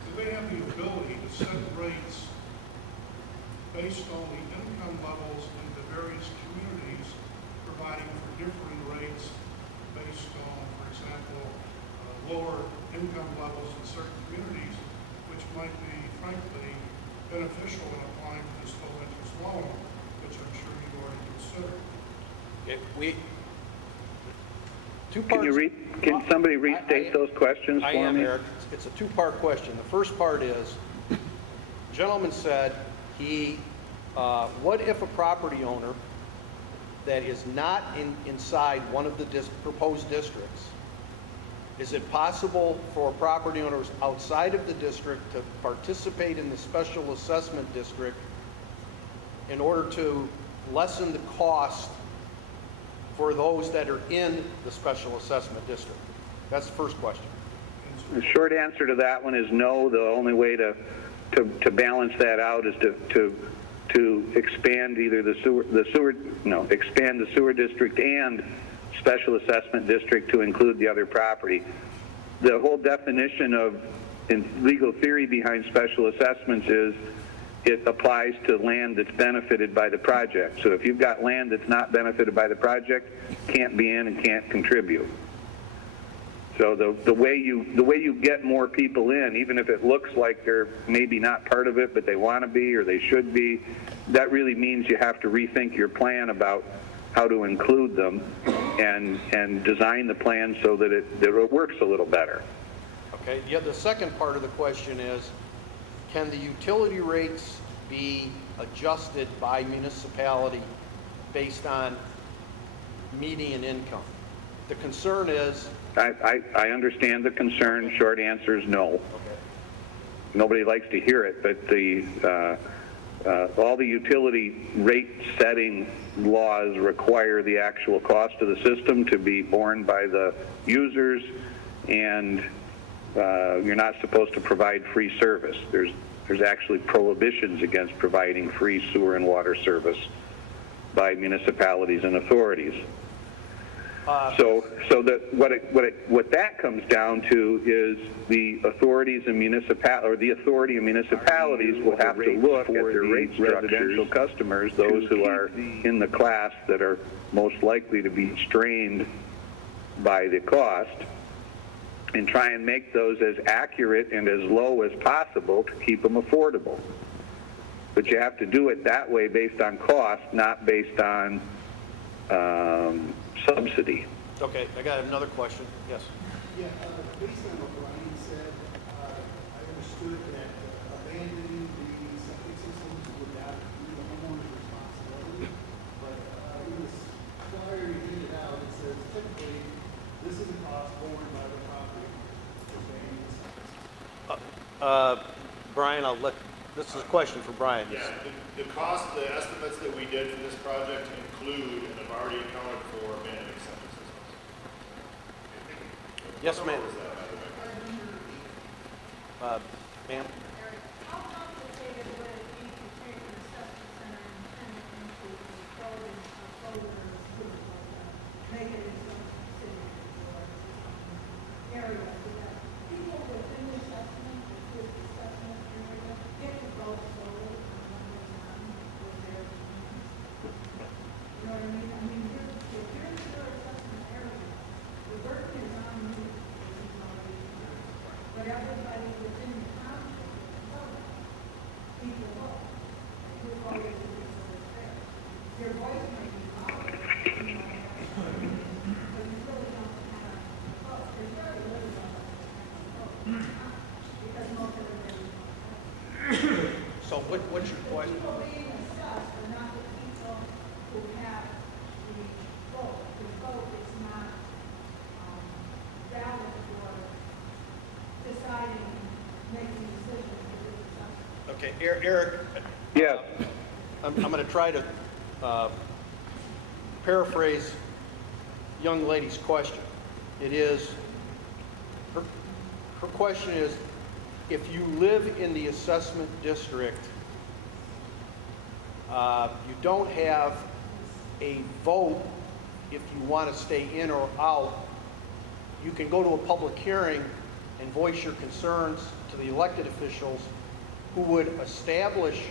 do they have the ability to set rates based on the income levels in the various communities, providing for differing rates based on, for example, lower income levels in certain communities, which might be, frankly, beneficial in applying for this low interest loan, which I'm sure you've already considered. Okay, two parts. Can somebody restate those questions for me? I am, Eric. It's a two-part question. The first part is, the gentleman said what if a property owner that is not inside one of the proposed districts, is it possible for property owners outside of the district to participate in the special assessment district in order to lessen the cost for those that are in the special assessment district? That's the first question. The short answer to that one is no. The only way to balance that out is to expand either expand the sewer district and special assessment district to include the other property. The whole definition in legal theory behind special assessments is it applies to land that's benefited by the project. So if you've got land that's not benefited by the project, can't be in and can't contribute. So the way you get more people in, even if it looks like they're maybe not part of it, but they want to be or they should be, that really means you have to rethink your plan about how to include them and design the plan so that it works a little better. Okay. Yeah, the second part of the question is, can the utility rates be adjusted by municipality based on median income? The concern is... I understand the concern. Short answer is no. Okay. Nobody likes to hear it, but all the utility rate setting laws require the actual cost of the system to be borne by the users, and you're not supposed to provide free service. There's actually prohibitions against providing free sewer and water service by municipalities and authorities. So that what that comes down to is the authorities and the authority and municipalities will have to look at their rate residential customers, those who are in the class that are most likely to be strained by the cost, and try and make those as accurate and as low as possible to keep them affordable. But you have to do it that way based on cost, not based on subsidy. Okay, I got another question. Yes. Yeah, based on what Brian said, I understood that abandoning the septic systems would not be the homeowner's responsibility. But in this flyer you handed out, it says typically this is a cost borne by the property owner for abandoning the septic system. Brian, this is a question for Brian. Yeah, the cost, the estimates that we did for this project include and have already accounted for abandoning septic systems. Yes, ma'am. What was that, by the way? Ma'am? How complicated would it be to take an assessment center and turn it into a solar system, make it into a city or area so that people within the assessment, with the assessment area, get to vote solely on what goes on with their communities? You know what I mean? I mean, if you're in your assessment area, the burden is on you, as is already done. But everybody within the township is voting. People vote. Who voted to be so fair? Your voice may be louder, you know, but you really don't have a vote. There's very little of us that have a vote. Because most of everybody votes. So what's your The question? people being assessed are not the people who have the vote. The vote is not valid for deciding, making decisions with the assessment. Okay, Eric, Yes. I'm going to try to paraphrase young lady's question. It is, her question is, if you live in the assessment district, you don't have a vote if you want to stay in or out. You can go to a public hearing and voice your concerns to the elected officials who would establish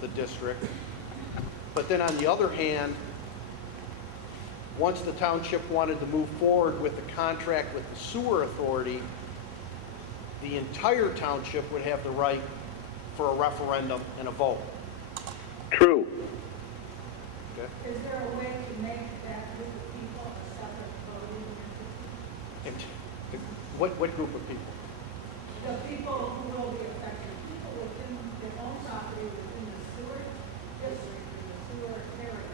the district. But then on the other hand, once the township wanted to move forward with the contract with the sewer authority, the entire township would have the right for a referendum and a vote. True. Okay? Is there a way to make that group of people a separate voting entity? And what group of people? The people who will be affected, people within their own property, within the sewer district, in the sewer area,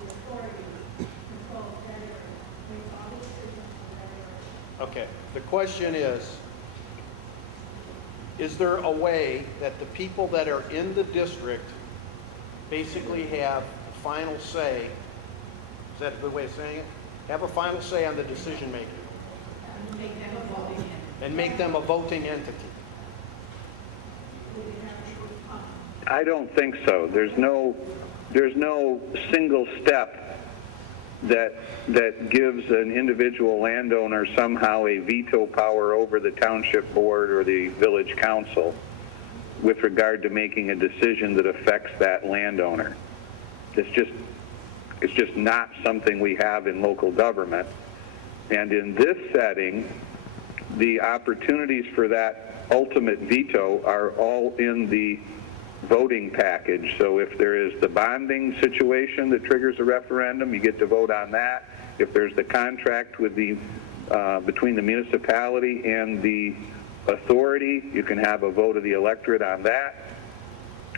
the authority controls that area, makes all the decisions for that area. Okay, the question is there a way that the people that are in the district basically have a final say, is that a good way of saying it? Have a final say on the decision making? And make them a voting entity. And make them a voting entity? I don't think so. There's no single step that gives an individual landowner somehow a veto power over the township board or the village council with regard to making a decision that affects that landowner. It's just not something we have in local government. And in this setting, the opportunities for that ultimate veto are all in the voting package. So if there is the bonding situation that triggers a referendum, you get to vote on that. If there's the contract with the between the municipality and the authority, you can have a vote of the electorate on that.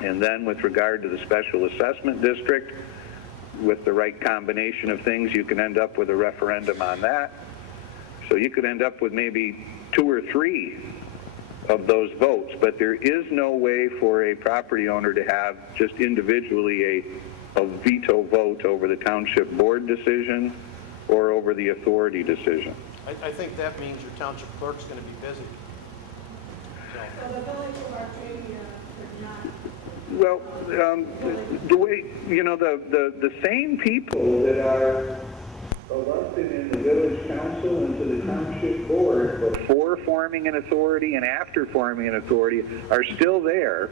And then with regard to the special assessment district, with the right combination of things, you can end up with a referendum on that. So you could end up with maybe 2 or 3 of those votes, but there is no way for a property owner to have just individually a veto vote over the township board decision or over the authority decision. I think that means your township clerk's going to be busy. So the village of Arcadia could not. Well, the way, the same people that are elected in the village council and to the township board before forming an authority and after forming an authority are still there.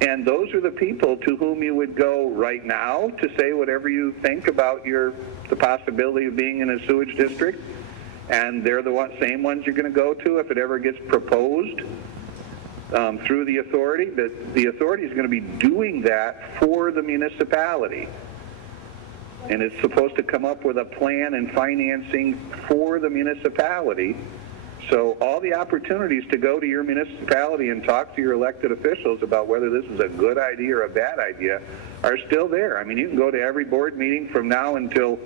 And those are the people to whom you would go right now to say whatever you think about the possibility of being in a sewage district. And they're the same ones you're going to go to if it ever gets proposed through the authority. But the authority is going to be doing that for the municipality. And it's supposed to come up with a plan and financing for the municipality. So all the opportunities to go to your municipality and talk to your elected officials about whether this is a good idea or a bad idea are still there. I mean, you can go to every board meeting from now until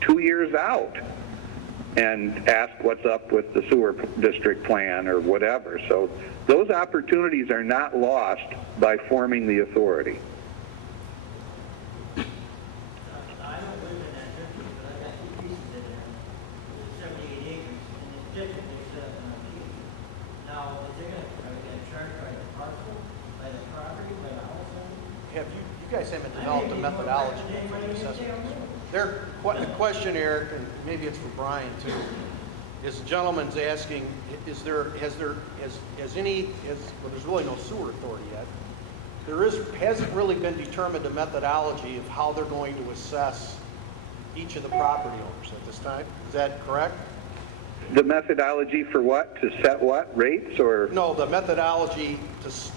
2 years out and ask what's up with the sewer district plan or whatever. So those opportunities are not lost by forming the authority. I don't live in that district, but I got 2 pieces in there. There's 78 acres, and it's district is 7 feet. Now, is they are they gonna charge by the parcel, by the property, by the house? Have you guys haven't developed a methodology for the assessment? The question, Eric, and maybe it's for Brian too, is the gentleman's asking, well, there's really no sewer authority yet. Hasn't really been determined a methodology of how they're going to assess each of the property owners at this time. Is that correct? The methodology for what? To set what? Rates or? No, the methodology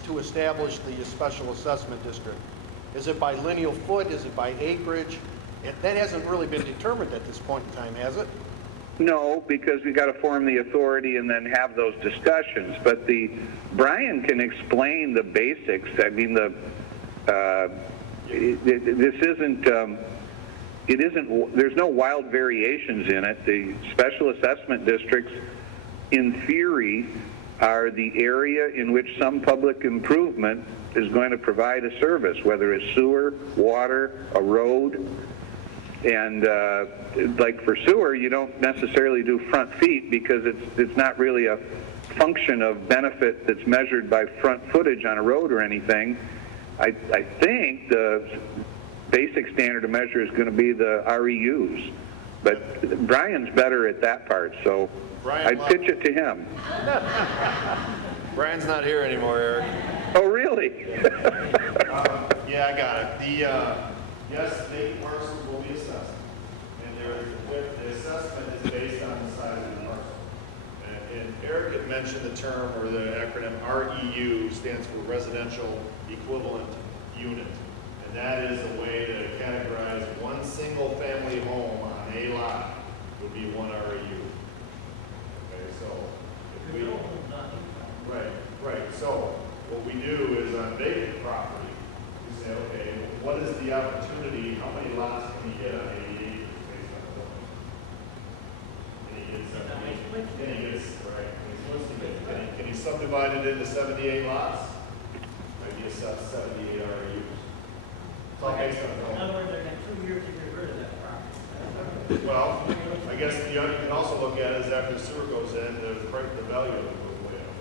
to establish the special assessment district. Is it by lineal foot? Is it by acreage? That hasn't really been determined at this point in time, has it? No, because we got to form the authority and then have those discussions. But Brian can explain the basics. I mean, there's no wild variations in it. The special assessment districts, in theory, are the area in which some public improvement is going to provide a service, whether it's sewer, water, a road. And like for sewer, you don't necessarily do front feet because it's not really a function of benefit that's measured by front footage on a road or anything. I think the basic standard of measure is going to be the REUs. But Brian's better at that part, so I'd pitch it to him. Brian's not here anymore, Eric. Oh, really? Yeah, I got it. Yes, vacant parcels will be assessed, and the assessment is based on the size of the parcel. And Eric had mentioned the term, or the acronym REU stands for Residential Equivalent Unit, and that is a way to categorize one single-family home on a lot would be one REU. Okay, so if we right. So what we do is on vacant property, we say, okay, what is the opportunity? How many lots can you get on 80 acres based on the zoning? Can you subdivide it into 78 lots? Maybe assess 78 REUs. It's all based on In zoning. other words, they're gonna 2 years to get rid of that property. Well, I guess you can also look at it as after the sewer goes in, the value of it goes way up.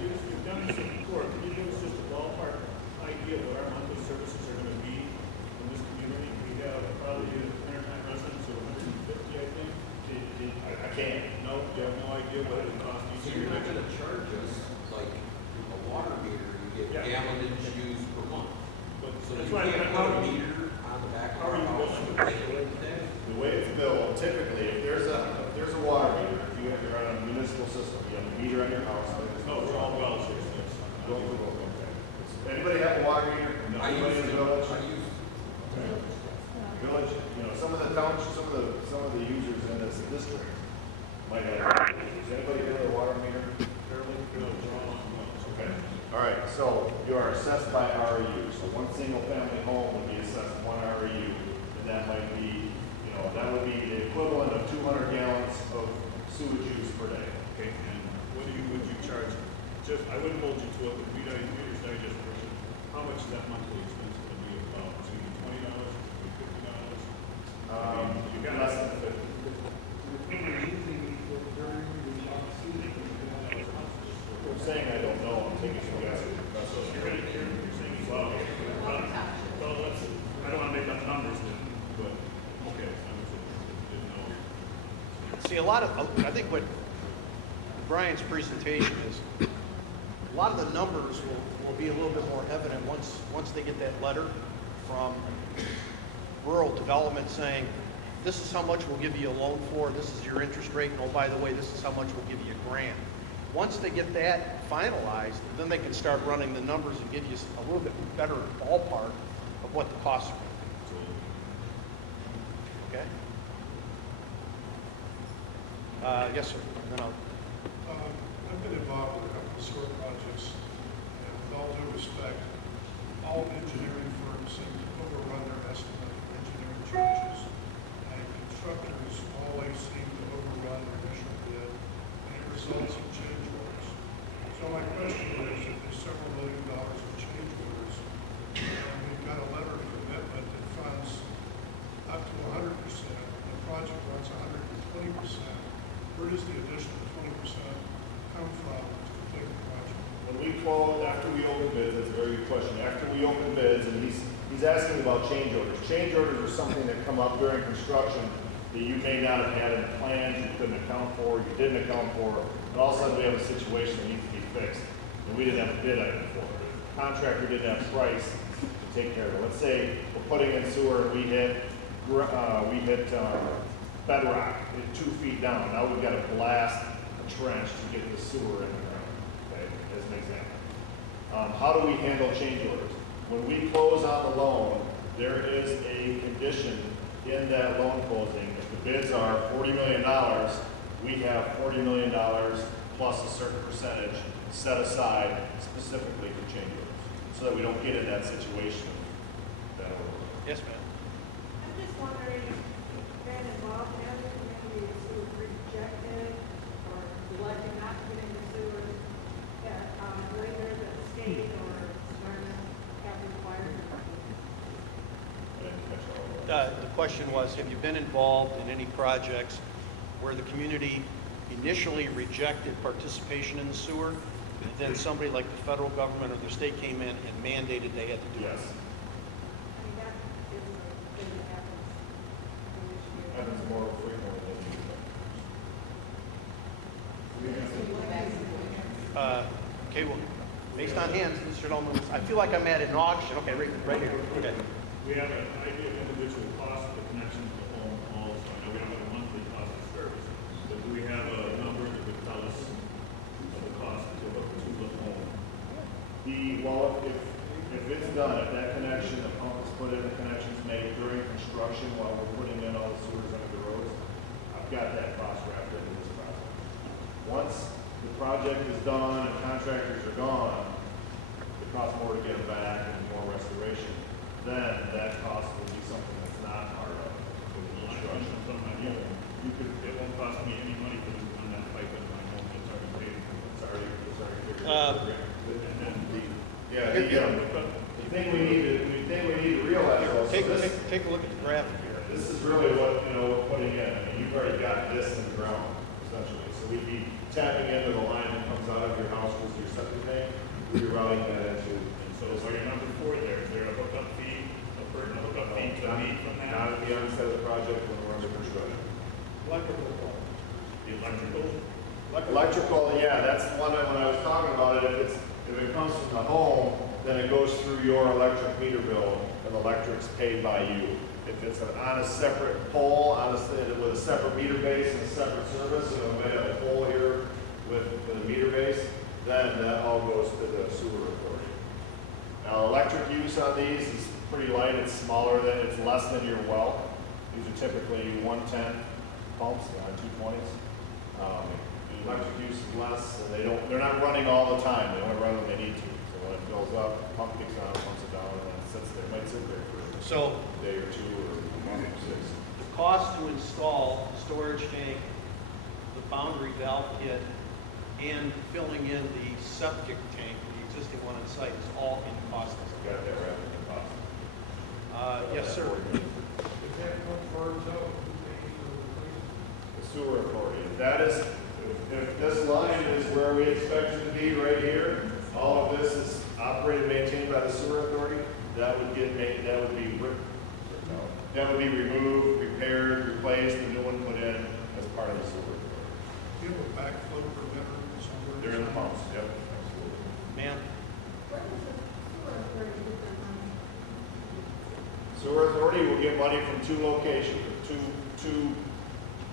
You've done this before. Can you give us just a ballpark idea of what our monthly services are going to be in this community? We have probably 109 residents, or 150, I think. I can't. No, you have no idea what it would cost each So year. you're not gonna charge us like a water meter, you get gallonage used per month. But So that's you why can't I put a don't meter on the back of How our are you house going and to- regulate that. The way it's billed, typically, if there's a water meter, if you're on a municipal system, you have a meter on your house. No, we're all wells here, so it's- Anybody have a water meter? I Anybody in use the it, village? I use Village, some of the townships, some of the users in this district might have. Does anybody have a water meter? Okay. All right. So you are assessed by REU. So one single family home would be assessed one REU, and that might be, that would be the equivalent of 200 gallons of sewage use per day. Okay, and would you charge, just, I wouldn't hold you to it, but Reader's Digest version, how much is that monthly expense going to be about? Is it going to be $20, is it going to be $50? You got Less it. than 50. I'm saying I don't know. I'm taking some guesses. You're saying he's low. Well, let's, I don't want to make up numbers then, but, okay. See, I think what Brian's presentation is, a lot of the numbers will be a little bit more evident once they get that letter from rural development saying, this is how much we'll give you a loan for, this is your interest rate, and oh, by the way, this is how much we'll give you a grant. Once they get that finalized, then they can start running the numbers and give you a little bit better ballpark of what the costs are. Okay? Yes, sir. Then I'll. I've been involved with a couple of sewer projects, and with all due respect, all engineering firms seem to overrun their estimate of engineering charges, and constructors always seem to overrun their initial bid, and it results in change orders. So my question is, if there's several $1 million of change orders, and we've got a letter of commitment that funds up to 100%, the project runs 120%, where does the additional 20% come from to complete the project? When we close, after we open bids, that's a very good question. After we open bids, and he's asking about change orders. Change orders are something that come up during construction that you may not have had in the plans, you couldn't account for, you didn't account for, and all of a sudden we have a situation that needs to be fixed, and we didn't have a bid item for it. The contractor didn't have price to take care of it. Let's say we're putting in sewer and we hit bedrock 2 feet down. Now we've got to blast a trench to get the sewer in the ground, okay, as an example. How do we handle change orders? When we close on the loan, there is a condition in that loan closing. If the bids are $40 million, we have $40 million plus a certain percentage set aside specifically for change orders, so that we don't get in that situation. Yes, ma'am. I'm just wondering, been involved in other communities who rejected or elected not to get into sewer, that later the state or environmental have required The question was, have you been involved in any projects where the community initially rejected participation in the sewer, and then somebody like the federal government or the state came in and mandated they had to do it? Yes. I mean, that is a thing that happens in this year. Happens more frequently than you think. Okay, well, based on hands, Mr. Dolman, I feel like I'm at an auction. Okay, right here. Okay. We have an idea of individual cost of the connection to the home also. I know we don't have a monthly cost of service, but do we have a number that would tell us of the cost to hook to the home? Well, if it's done, if that connection, the pump is put in, the connection's made during construction while we're putting in all the sewers under the roads, I've got that cost wrapped into this project. Once the project is done and contractors are gone, it costs more to get them back and more restoration. Then that cost will be something that's not part of the construction. It won't cost me any money to run that pipe in my home. It's already paid for. It's already figured out. The thing we need to realize also, Take a look at the graphic here. this is really what, we're putting in. I mean, you've already got this in the ground, essentially. So we'd be tapping into the line that comes out of your house with your septic tank, rerouting that into. And so your number 4 there, is there a hookup fee, a hookup fee to meet from that? Not at the onset of the project when we're under construction. Electrical. The electrical? Electrical, yeah, that's the one that when I was talking about it, if it comes from the home, then it goes through your electric meter bill, and the electric's paid by you. If it's on a separate pole, with a separate meter base and a separate service, we have a pole here with a meter base, then that all goes to the sewer authority. Now, electric use on these is pretty light. It's smaller than, it's less than your well. These are typically 110 pumps, 220s. The electric use is less, and they're not running all the time. They only run when they need to. So when it fills up, the pump kicks on, pumps it down, and then it sits there. It might sit there for a day or two or a month or 6. The cost to install the storage tank, the boundary valve kit, and filling in the septic tank, the existing one on site, is all in cost. Got that wrapped in the cost. Yes, sir. If that one burns out, who pays for the replacement? The sewer authority. If this line is where we expect it to be right here, all of this is operated and maintained by the sewer authority, that would be removed, repaired, replaced, the new one put in, and as part of the sewer. Do you have a backflow preventer somewhere? They're in the pumps, yep, absolutely. Ma'am? Where does the sewer authority get their money? Sewer authority will get money from two locations, two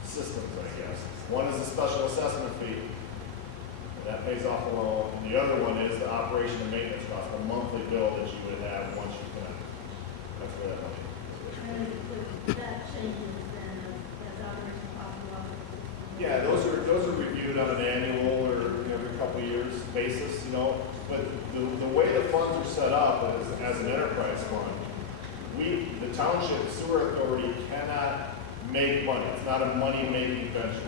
systems, I guess. One is a special assessment fee, and that pays off the loan, and the other one is the operation and maintenance cost, the monthly bill that you would have once you connect. That's where that money is. And that changes then as operation possible. Yeah, those are reviewed on an annual or every couple of years basis, you know. But the way the funds are set up is as an enterprise fund. The township sewer authority cannot make money. It's not a money-making venture.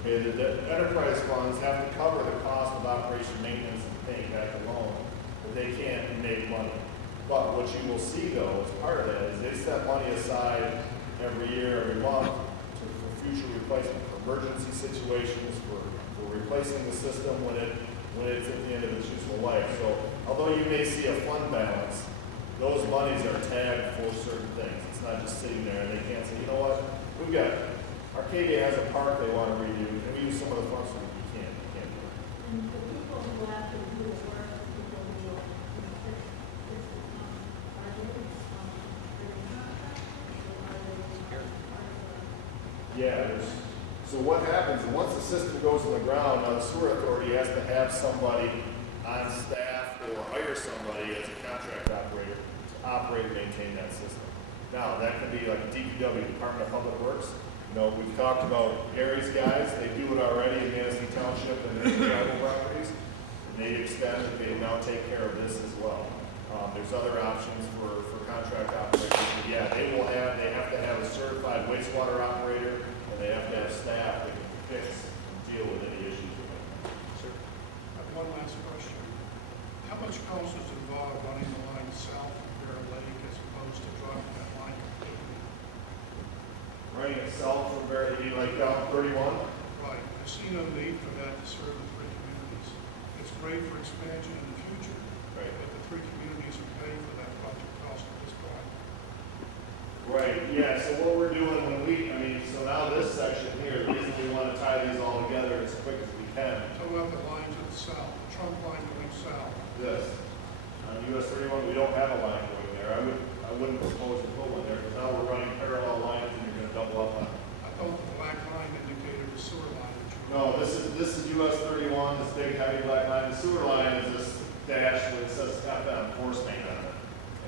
Okay, the enterprise funds have to cover the cost of operation, maintenance, and paying back the loan, but they can't make money. But what you will see though, as part of that, is they set money aside every year, every month for future replacement, for emergency situations, for replacing the system when it's at the end of its useful life. So although you may see a fund balance, those monies are tagged for certain things. It's not just sitting there and they can't say, you know what, we've got, Arcadia has a park they want to redo, and we use some of the funds so we can't do it. And the people who have to do the work, the people who will, are they contractors or are they? Yeah, so what happens, once the system goes in the ground, now the sewer authority has to have somebody on staff or hire somebody as a contract operator to operate and maintain that system. Now, that can be like DPW, Department of Public Works. You know, we've talked about Gary's guys, they do it already in Manistee Township and their tribal properties. And they extend that they now take care of this as well. There's other options for contract operators. But yeah, they have to have a certified wastewater operator, and they have to have staff that can fix and deal with any issues with it. I have one last question. How much cost is involved running the line south of Bear Lake as opposed to dropping that line completely? Running itself from Barry, you like down 31? Right. I see no need for that to serve the three communities. It's great for expansion in the future, Right. but the three communities are paying for that project cost at this point. Right, yeah, so what we're doing so now this section here, the reason we want to tie these all together as quick as we can. Talk about the line to the south, the trunk line going south. This, on US 31, we don't have a line going there. I wouldn't propose to put one there, because now we're running parallel lines and you're gonna double up on it. I thought the black line indicated the sewer line that you. No, this is US 31, this big heavy black line. The sewer line is this dash where it says FM, force main on it.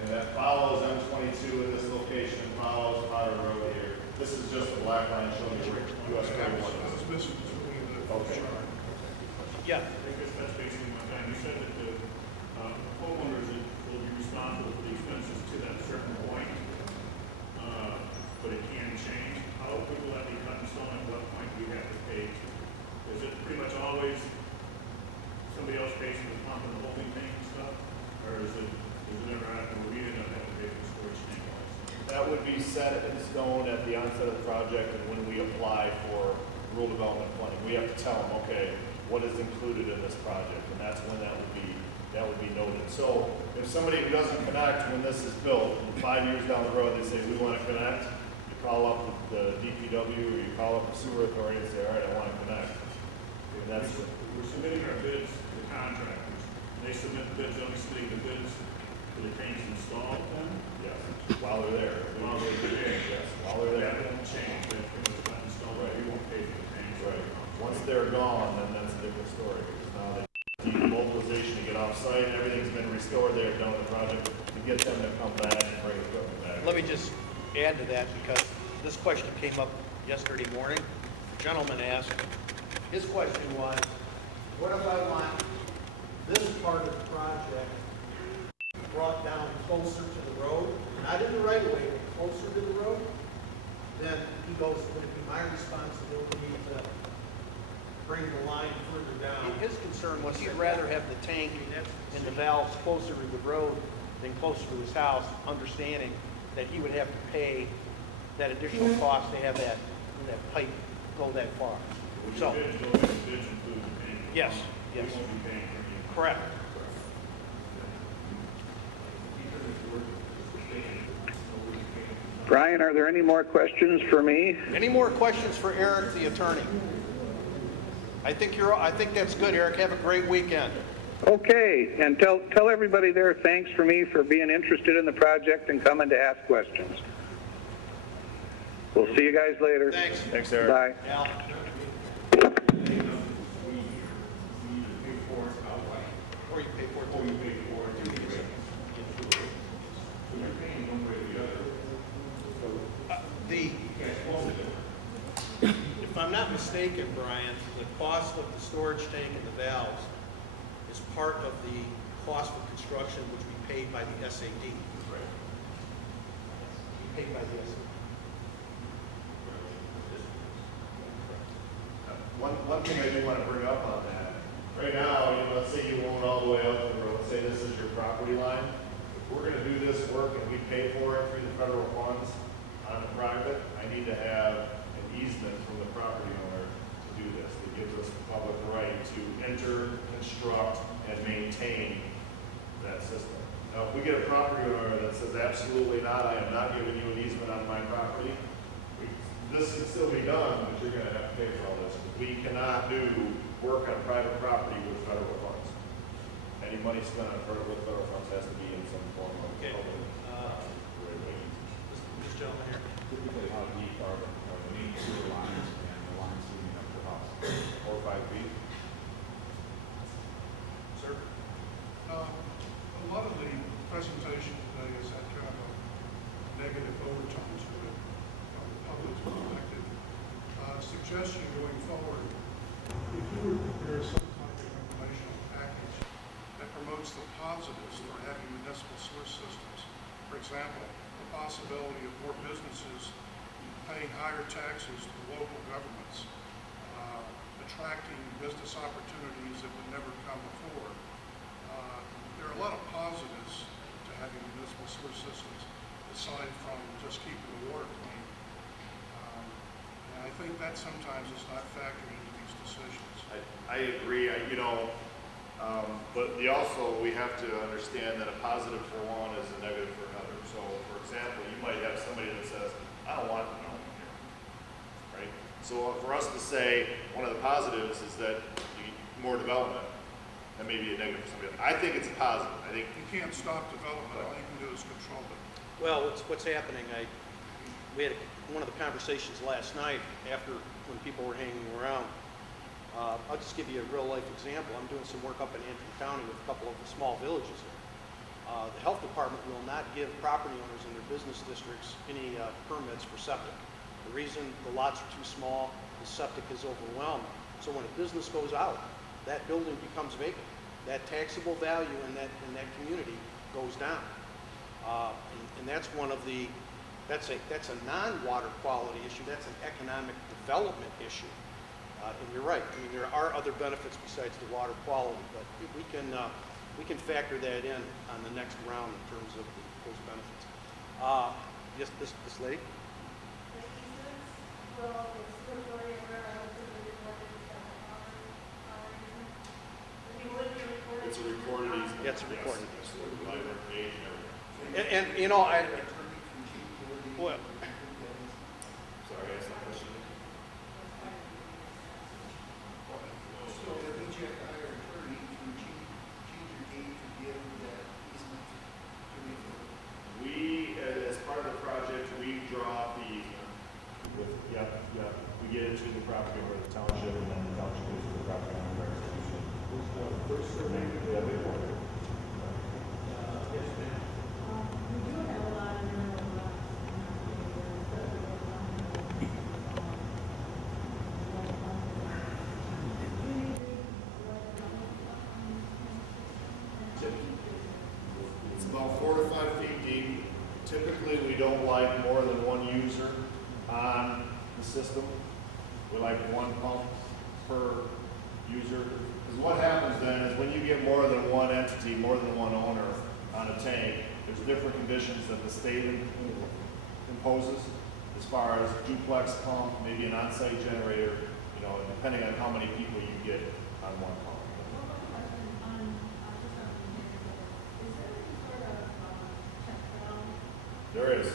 And that follows M22 in this location, follows Potter Road here. This is just the black line showing you where US 31 I is. was missing this one in the Okay. chart. Yeah. I guess that's basically my time. You said that the homeowners will be responsible for the expenses to that certain point, but it can change. How quick will that be cut in stone? At what point do we have to pay? Is it pretty much always somebody else pays for the pump and the holding tank and stuff? Or is it ever after we end up having to pay for the storage tank? That would be set in stone at the onset of the project and when we apply for rural development funding. We have to tell them, okay, what is included in this project? And that's when that would be noted. So if somebody who doesn't connect when this is built, 5 years down the road, they say, we want to connect, you call up the DPW or you call up the sewer authority and say, all right, I want to connect. And that's, We're submitting our bids to the contractors. They submit the bids, they'll be submitting the bids for the tanks installed then? yes, while they're there. While they're there. Yes, while they're That there. won't change, but if it's not installed, Right. we won't pay for the tanks. Right. Once they're gone, then that's a different story. Because now they need mobilization to get off-site, everything's been restored, they're done with the project, to get them to come back and bring equipment back. Let me just add to that because this question came up yesterday morning. A gentleman asked, his question was, what if I want this part of the project brought down closer to the road, not in the right of way, but closer to the road? Then he goes, would it be my responsibility to bring the line further down? His concern was he'd rather have the tank and the valves closer to the road than closer to his house, understanding that he would have to pay that additional cost to have that pipe go that far. So, Bids include the tank. yes, yes, We won't be paying for it. correct. Brian, are there any more questions for me? Any more questions for Eric, the attorney? I think that's good, Eric. Have a great weekend. Okay, and tell everybody there thanks for me for being interested in the project and coming to ask questions. We'll see you guys later. Thanks. Thanks, Eric. Bye. Al? Or you pay for it. Or you pay for it, you pay. So you're paying one way or the other. If I'm not mistaken, Brian, the cost of the storage tank and the valves is part of the cost of construction, which we paid by the SAD. Right. We paid by the SAD. One thing I do want to bring up on that, right now, let's say you own all the way up to the road, let's say this is your property line. If we're going to do this work and we pay for it through the federal funds on the private, I need to have an easement from the property owner to do this. It gives us the public right to enter, construct, and maintain that system. Now, if we get a property owner that says, absolutely not, I am not giving you an easement on my property, this can still be done, but you're going to have to pay for all this. We cannot do work on private property with federal funds. Any money spent on with federal funds has to be in some form of Okay. public. This gentleman here. Typically, how deep are the main sewer lines and the lines leading up to the house? 4 or 5 feet. Sir? A lot of the presentation today has had kind of a negative overtone to it from the public's perspective. Suggestion going forward, if you were to prepare some kind of informational package that promotes the positives for having municipal sewer systems, for example, the possibility of more businesses paying higher taxes to local governments, attracting business opportunities that would never come before. There are a lot of positives to having municipal sewer systems, aside from just keeping the water clean. And I think that sometimes is not factored into these decisions. I agree. But we have to understand that a positive for one is a negative for another. So, for example, you might have somebody that says, I don't want development here, right? So for us to say one of the positives is that you get more development, that may be a negative for somebody else. I think it's a positive. I think You can't stop development, all you can do is control it. Well, what's happening, we had one of the conversations last night after when people were hanging around. I'll just give you a real life example. I'm doing some work up in Antrim County with a couple of the small villages there. The health department will not give property owners in their business districts any permits for septic. The reason the lots are too small, the septic is overwhelmed. So when a business goes out, that building becomes vacant. That taxable value in that community goes down. And that's one of the, that's a non-water quality issue. That's an economic development issue. And you're right. I mean, there are other benefits besides the water quality, but we can factor that in on the next round in terms of those benefits. Yes, this lady. it's a recorded easement. Yeah, it's a recorded Yes, it's by their page and everything. And well, Sorry, that's not question. So that means you have to hire an attorney to change your deed to give that easement to me. We, as part of the project, we draw up the easement with, we get it to the property owner, the township, and then the township goes to the property owner. First survey, yeah, big one. We do have a lot of mineral lots. It's about 4 to 5 feet deep. Typically, we don't like more than one user on the system. We like one pump per user. Because what happens then is when you get more than one entity, more than one owner on a tank, there's different conditions that the state imposes as far as duplex pump, maybe an on-site generator, depending on how many people you get on one pump. There is.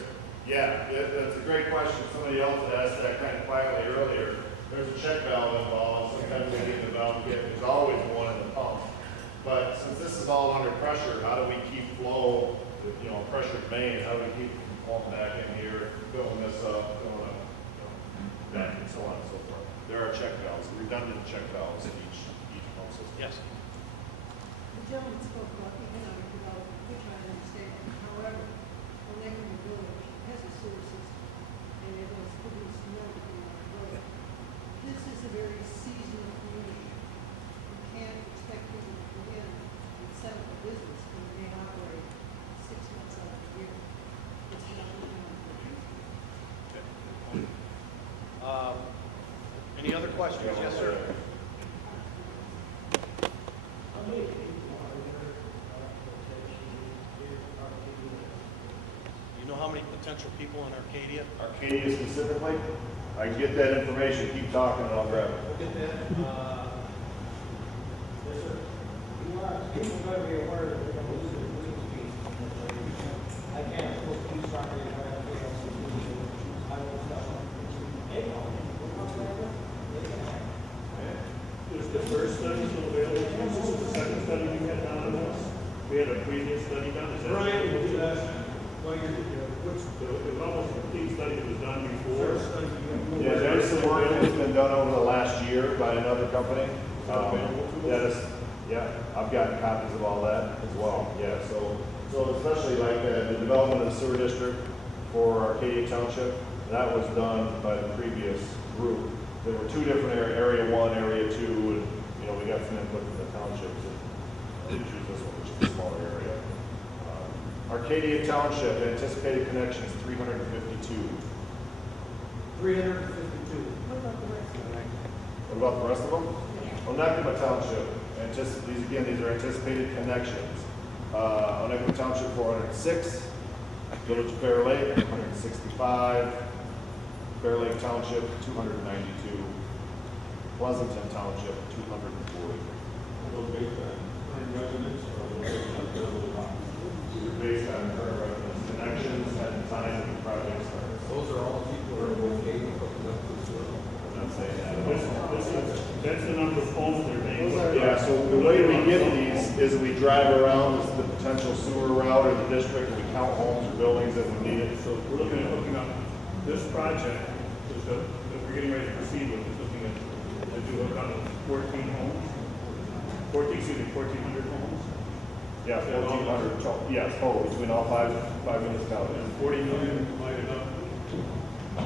Yeah, that's a great question. Somebody else had asked that kind of quietly earlier. There's a check valve involved. Sometimes we need the valve kit. There's always one in the pump. But since this is all under pressure, how do we keep flow, with, you know, pressured main? How do we keep from falling back in here, filling this up, filling up, back, and so on and so forth? There are check valves, redundant check valves in each pump system. Yes. The gentleman spoke about economic development, which I understand. However, Oneida Village has a sewer system, and it has produced milk in our road. This is a very seasonal community. You can't expect people to come in and set up a business when they operate 6 months out of the year. It's not economic. Any other questions? Yes, sir. You know how many potential people in Arcadia? Arcadia specifically? I can get that information. Keep talking and I'll grab it. Look at that, yes, sir. People gotta be aware that we're gonna lose the green space. I can't afford to use property if I have to pay also. I will stop. They know. They can act. Is the first study still available? This is the second study we had done on this. We had a previous study done. Is that? Brian, will do that. Well, It was almost a complete study that was done before. Yeah, there's some work that's been done over the last year by another company. That is, yeah, I've gotten copies of all that as well. Yeah, so especially like the development of the sewer district for Arcadia Township, that was done by the previous group. There were two different area 1, area 2, and you know we got some input from the townships. And we choose this one, which is a smaller area. Arcadia Township anticipated connections 352. 352. What about the rest of it? What about the rest of them? Onekama Township, these are anticipated connections. Onekama Township 406, Village of Bear Lake 165, Bear Lake Township 292, Pleasanton Township 240. Those based on current residents or Based on current residents, connections and time of the project starts. those are all people who are okay with hooking up to the sewer. I'm not saying that. That's the number of homes they're paying. Yeah, so the way we get these is we drive around the potential sewer route or the district, and we count homes or buildings that we need it. So we're looking at hooking up, this project, that we're getting ready to proceed with, is looking at, to do hook up 14 homes. 1,400 homes. Yeah, 1,400, yeah, total, between all five municipalities. And 40 million divided up.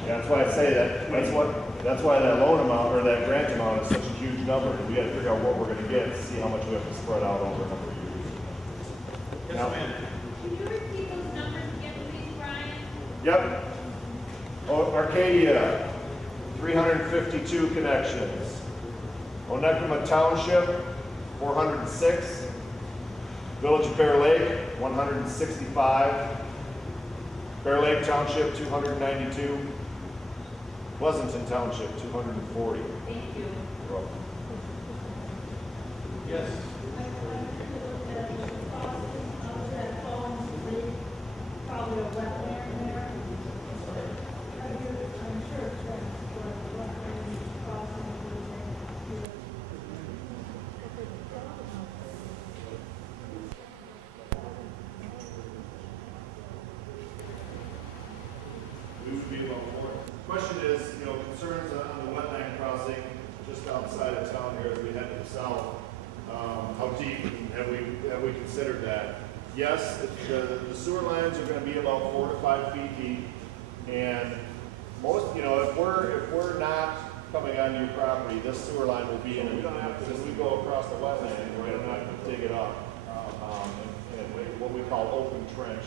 Yeah, that's why I say that, that's why that loan amount, or that grant amount is such a huge number. We gotta figure out what we're gonna get, to see how much we have to spread out over a number of years. Now, Can you repeat those numbers again, please, Brian? yep. Arcadia, 352 connections. Onekama Township, 406. Village of Bear Lake, 165. Bear Lake Township, 292. Pleasanton Township, 240. Thank you. You're welcome. Yes. Probably a wetland there. I'm sure it's We would be a lot more. Question is, you know, concerns on the wetland crossing just outside of town here as we head to the south. How deep have we considered that? Yes, the sewer lines are going to be about 4 to 5 feet deep, and most, you know, if we're not coming onto your property, this sewer line will be in. We don't have to, as we go across the wetland, right? I'm not going to dig it up. And what we call open trench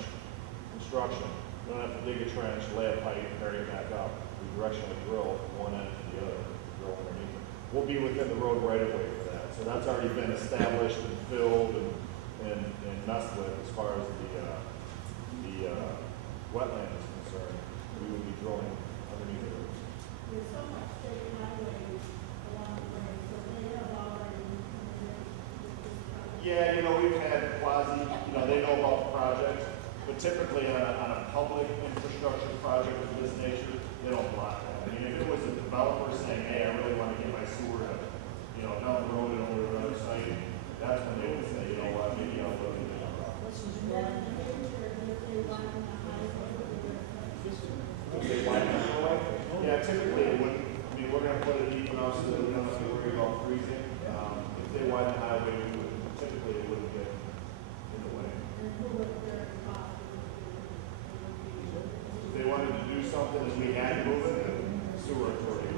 construction. We don't have to dig a trench, lay a pipe, carry it back up. We directionally drill from one end to the other, drill underneath it. We'll be within the road right of way for that. So that's already been established and filled and messed with as far as the wetland is concerned. We would be drilling underneath it. There's so much state highways along the way, so they have already. Yeah, you know, we've had quasi, you know, they know about the project. But typically on a public infrastructure project of this nature, they don't block that. I mean, if it was a developer saying, hey, I really want to get my sewer, down the road and over to another site, that's when they would say, you know what, maybe I'll look at it. If they widen the road, yeah, typically it wouldn't, I mean, we're gonna put it deep enough so that we don't have to worry about freezing. If they widen the highway, we would, typically it wouldn't get in the way. If they wanted to do something and we had to move it, the sewer authority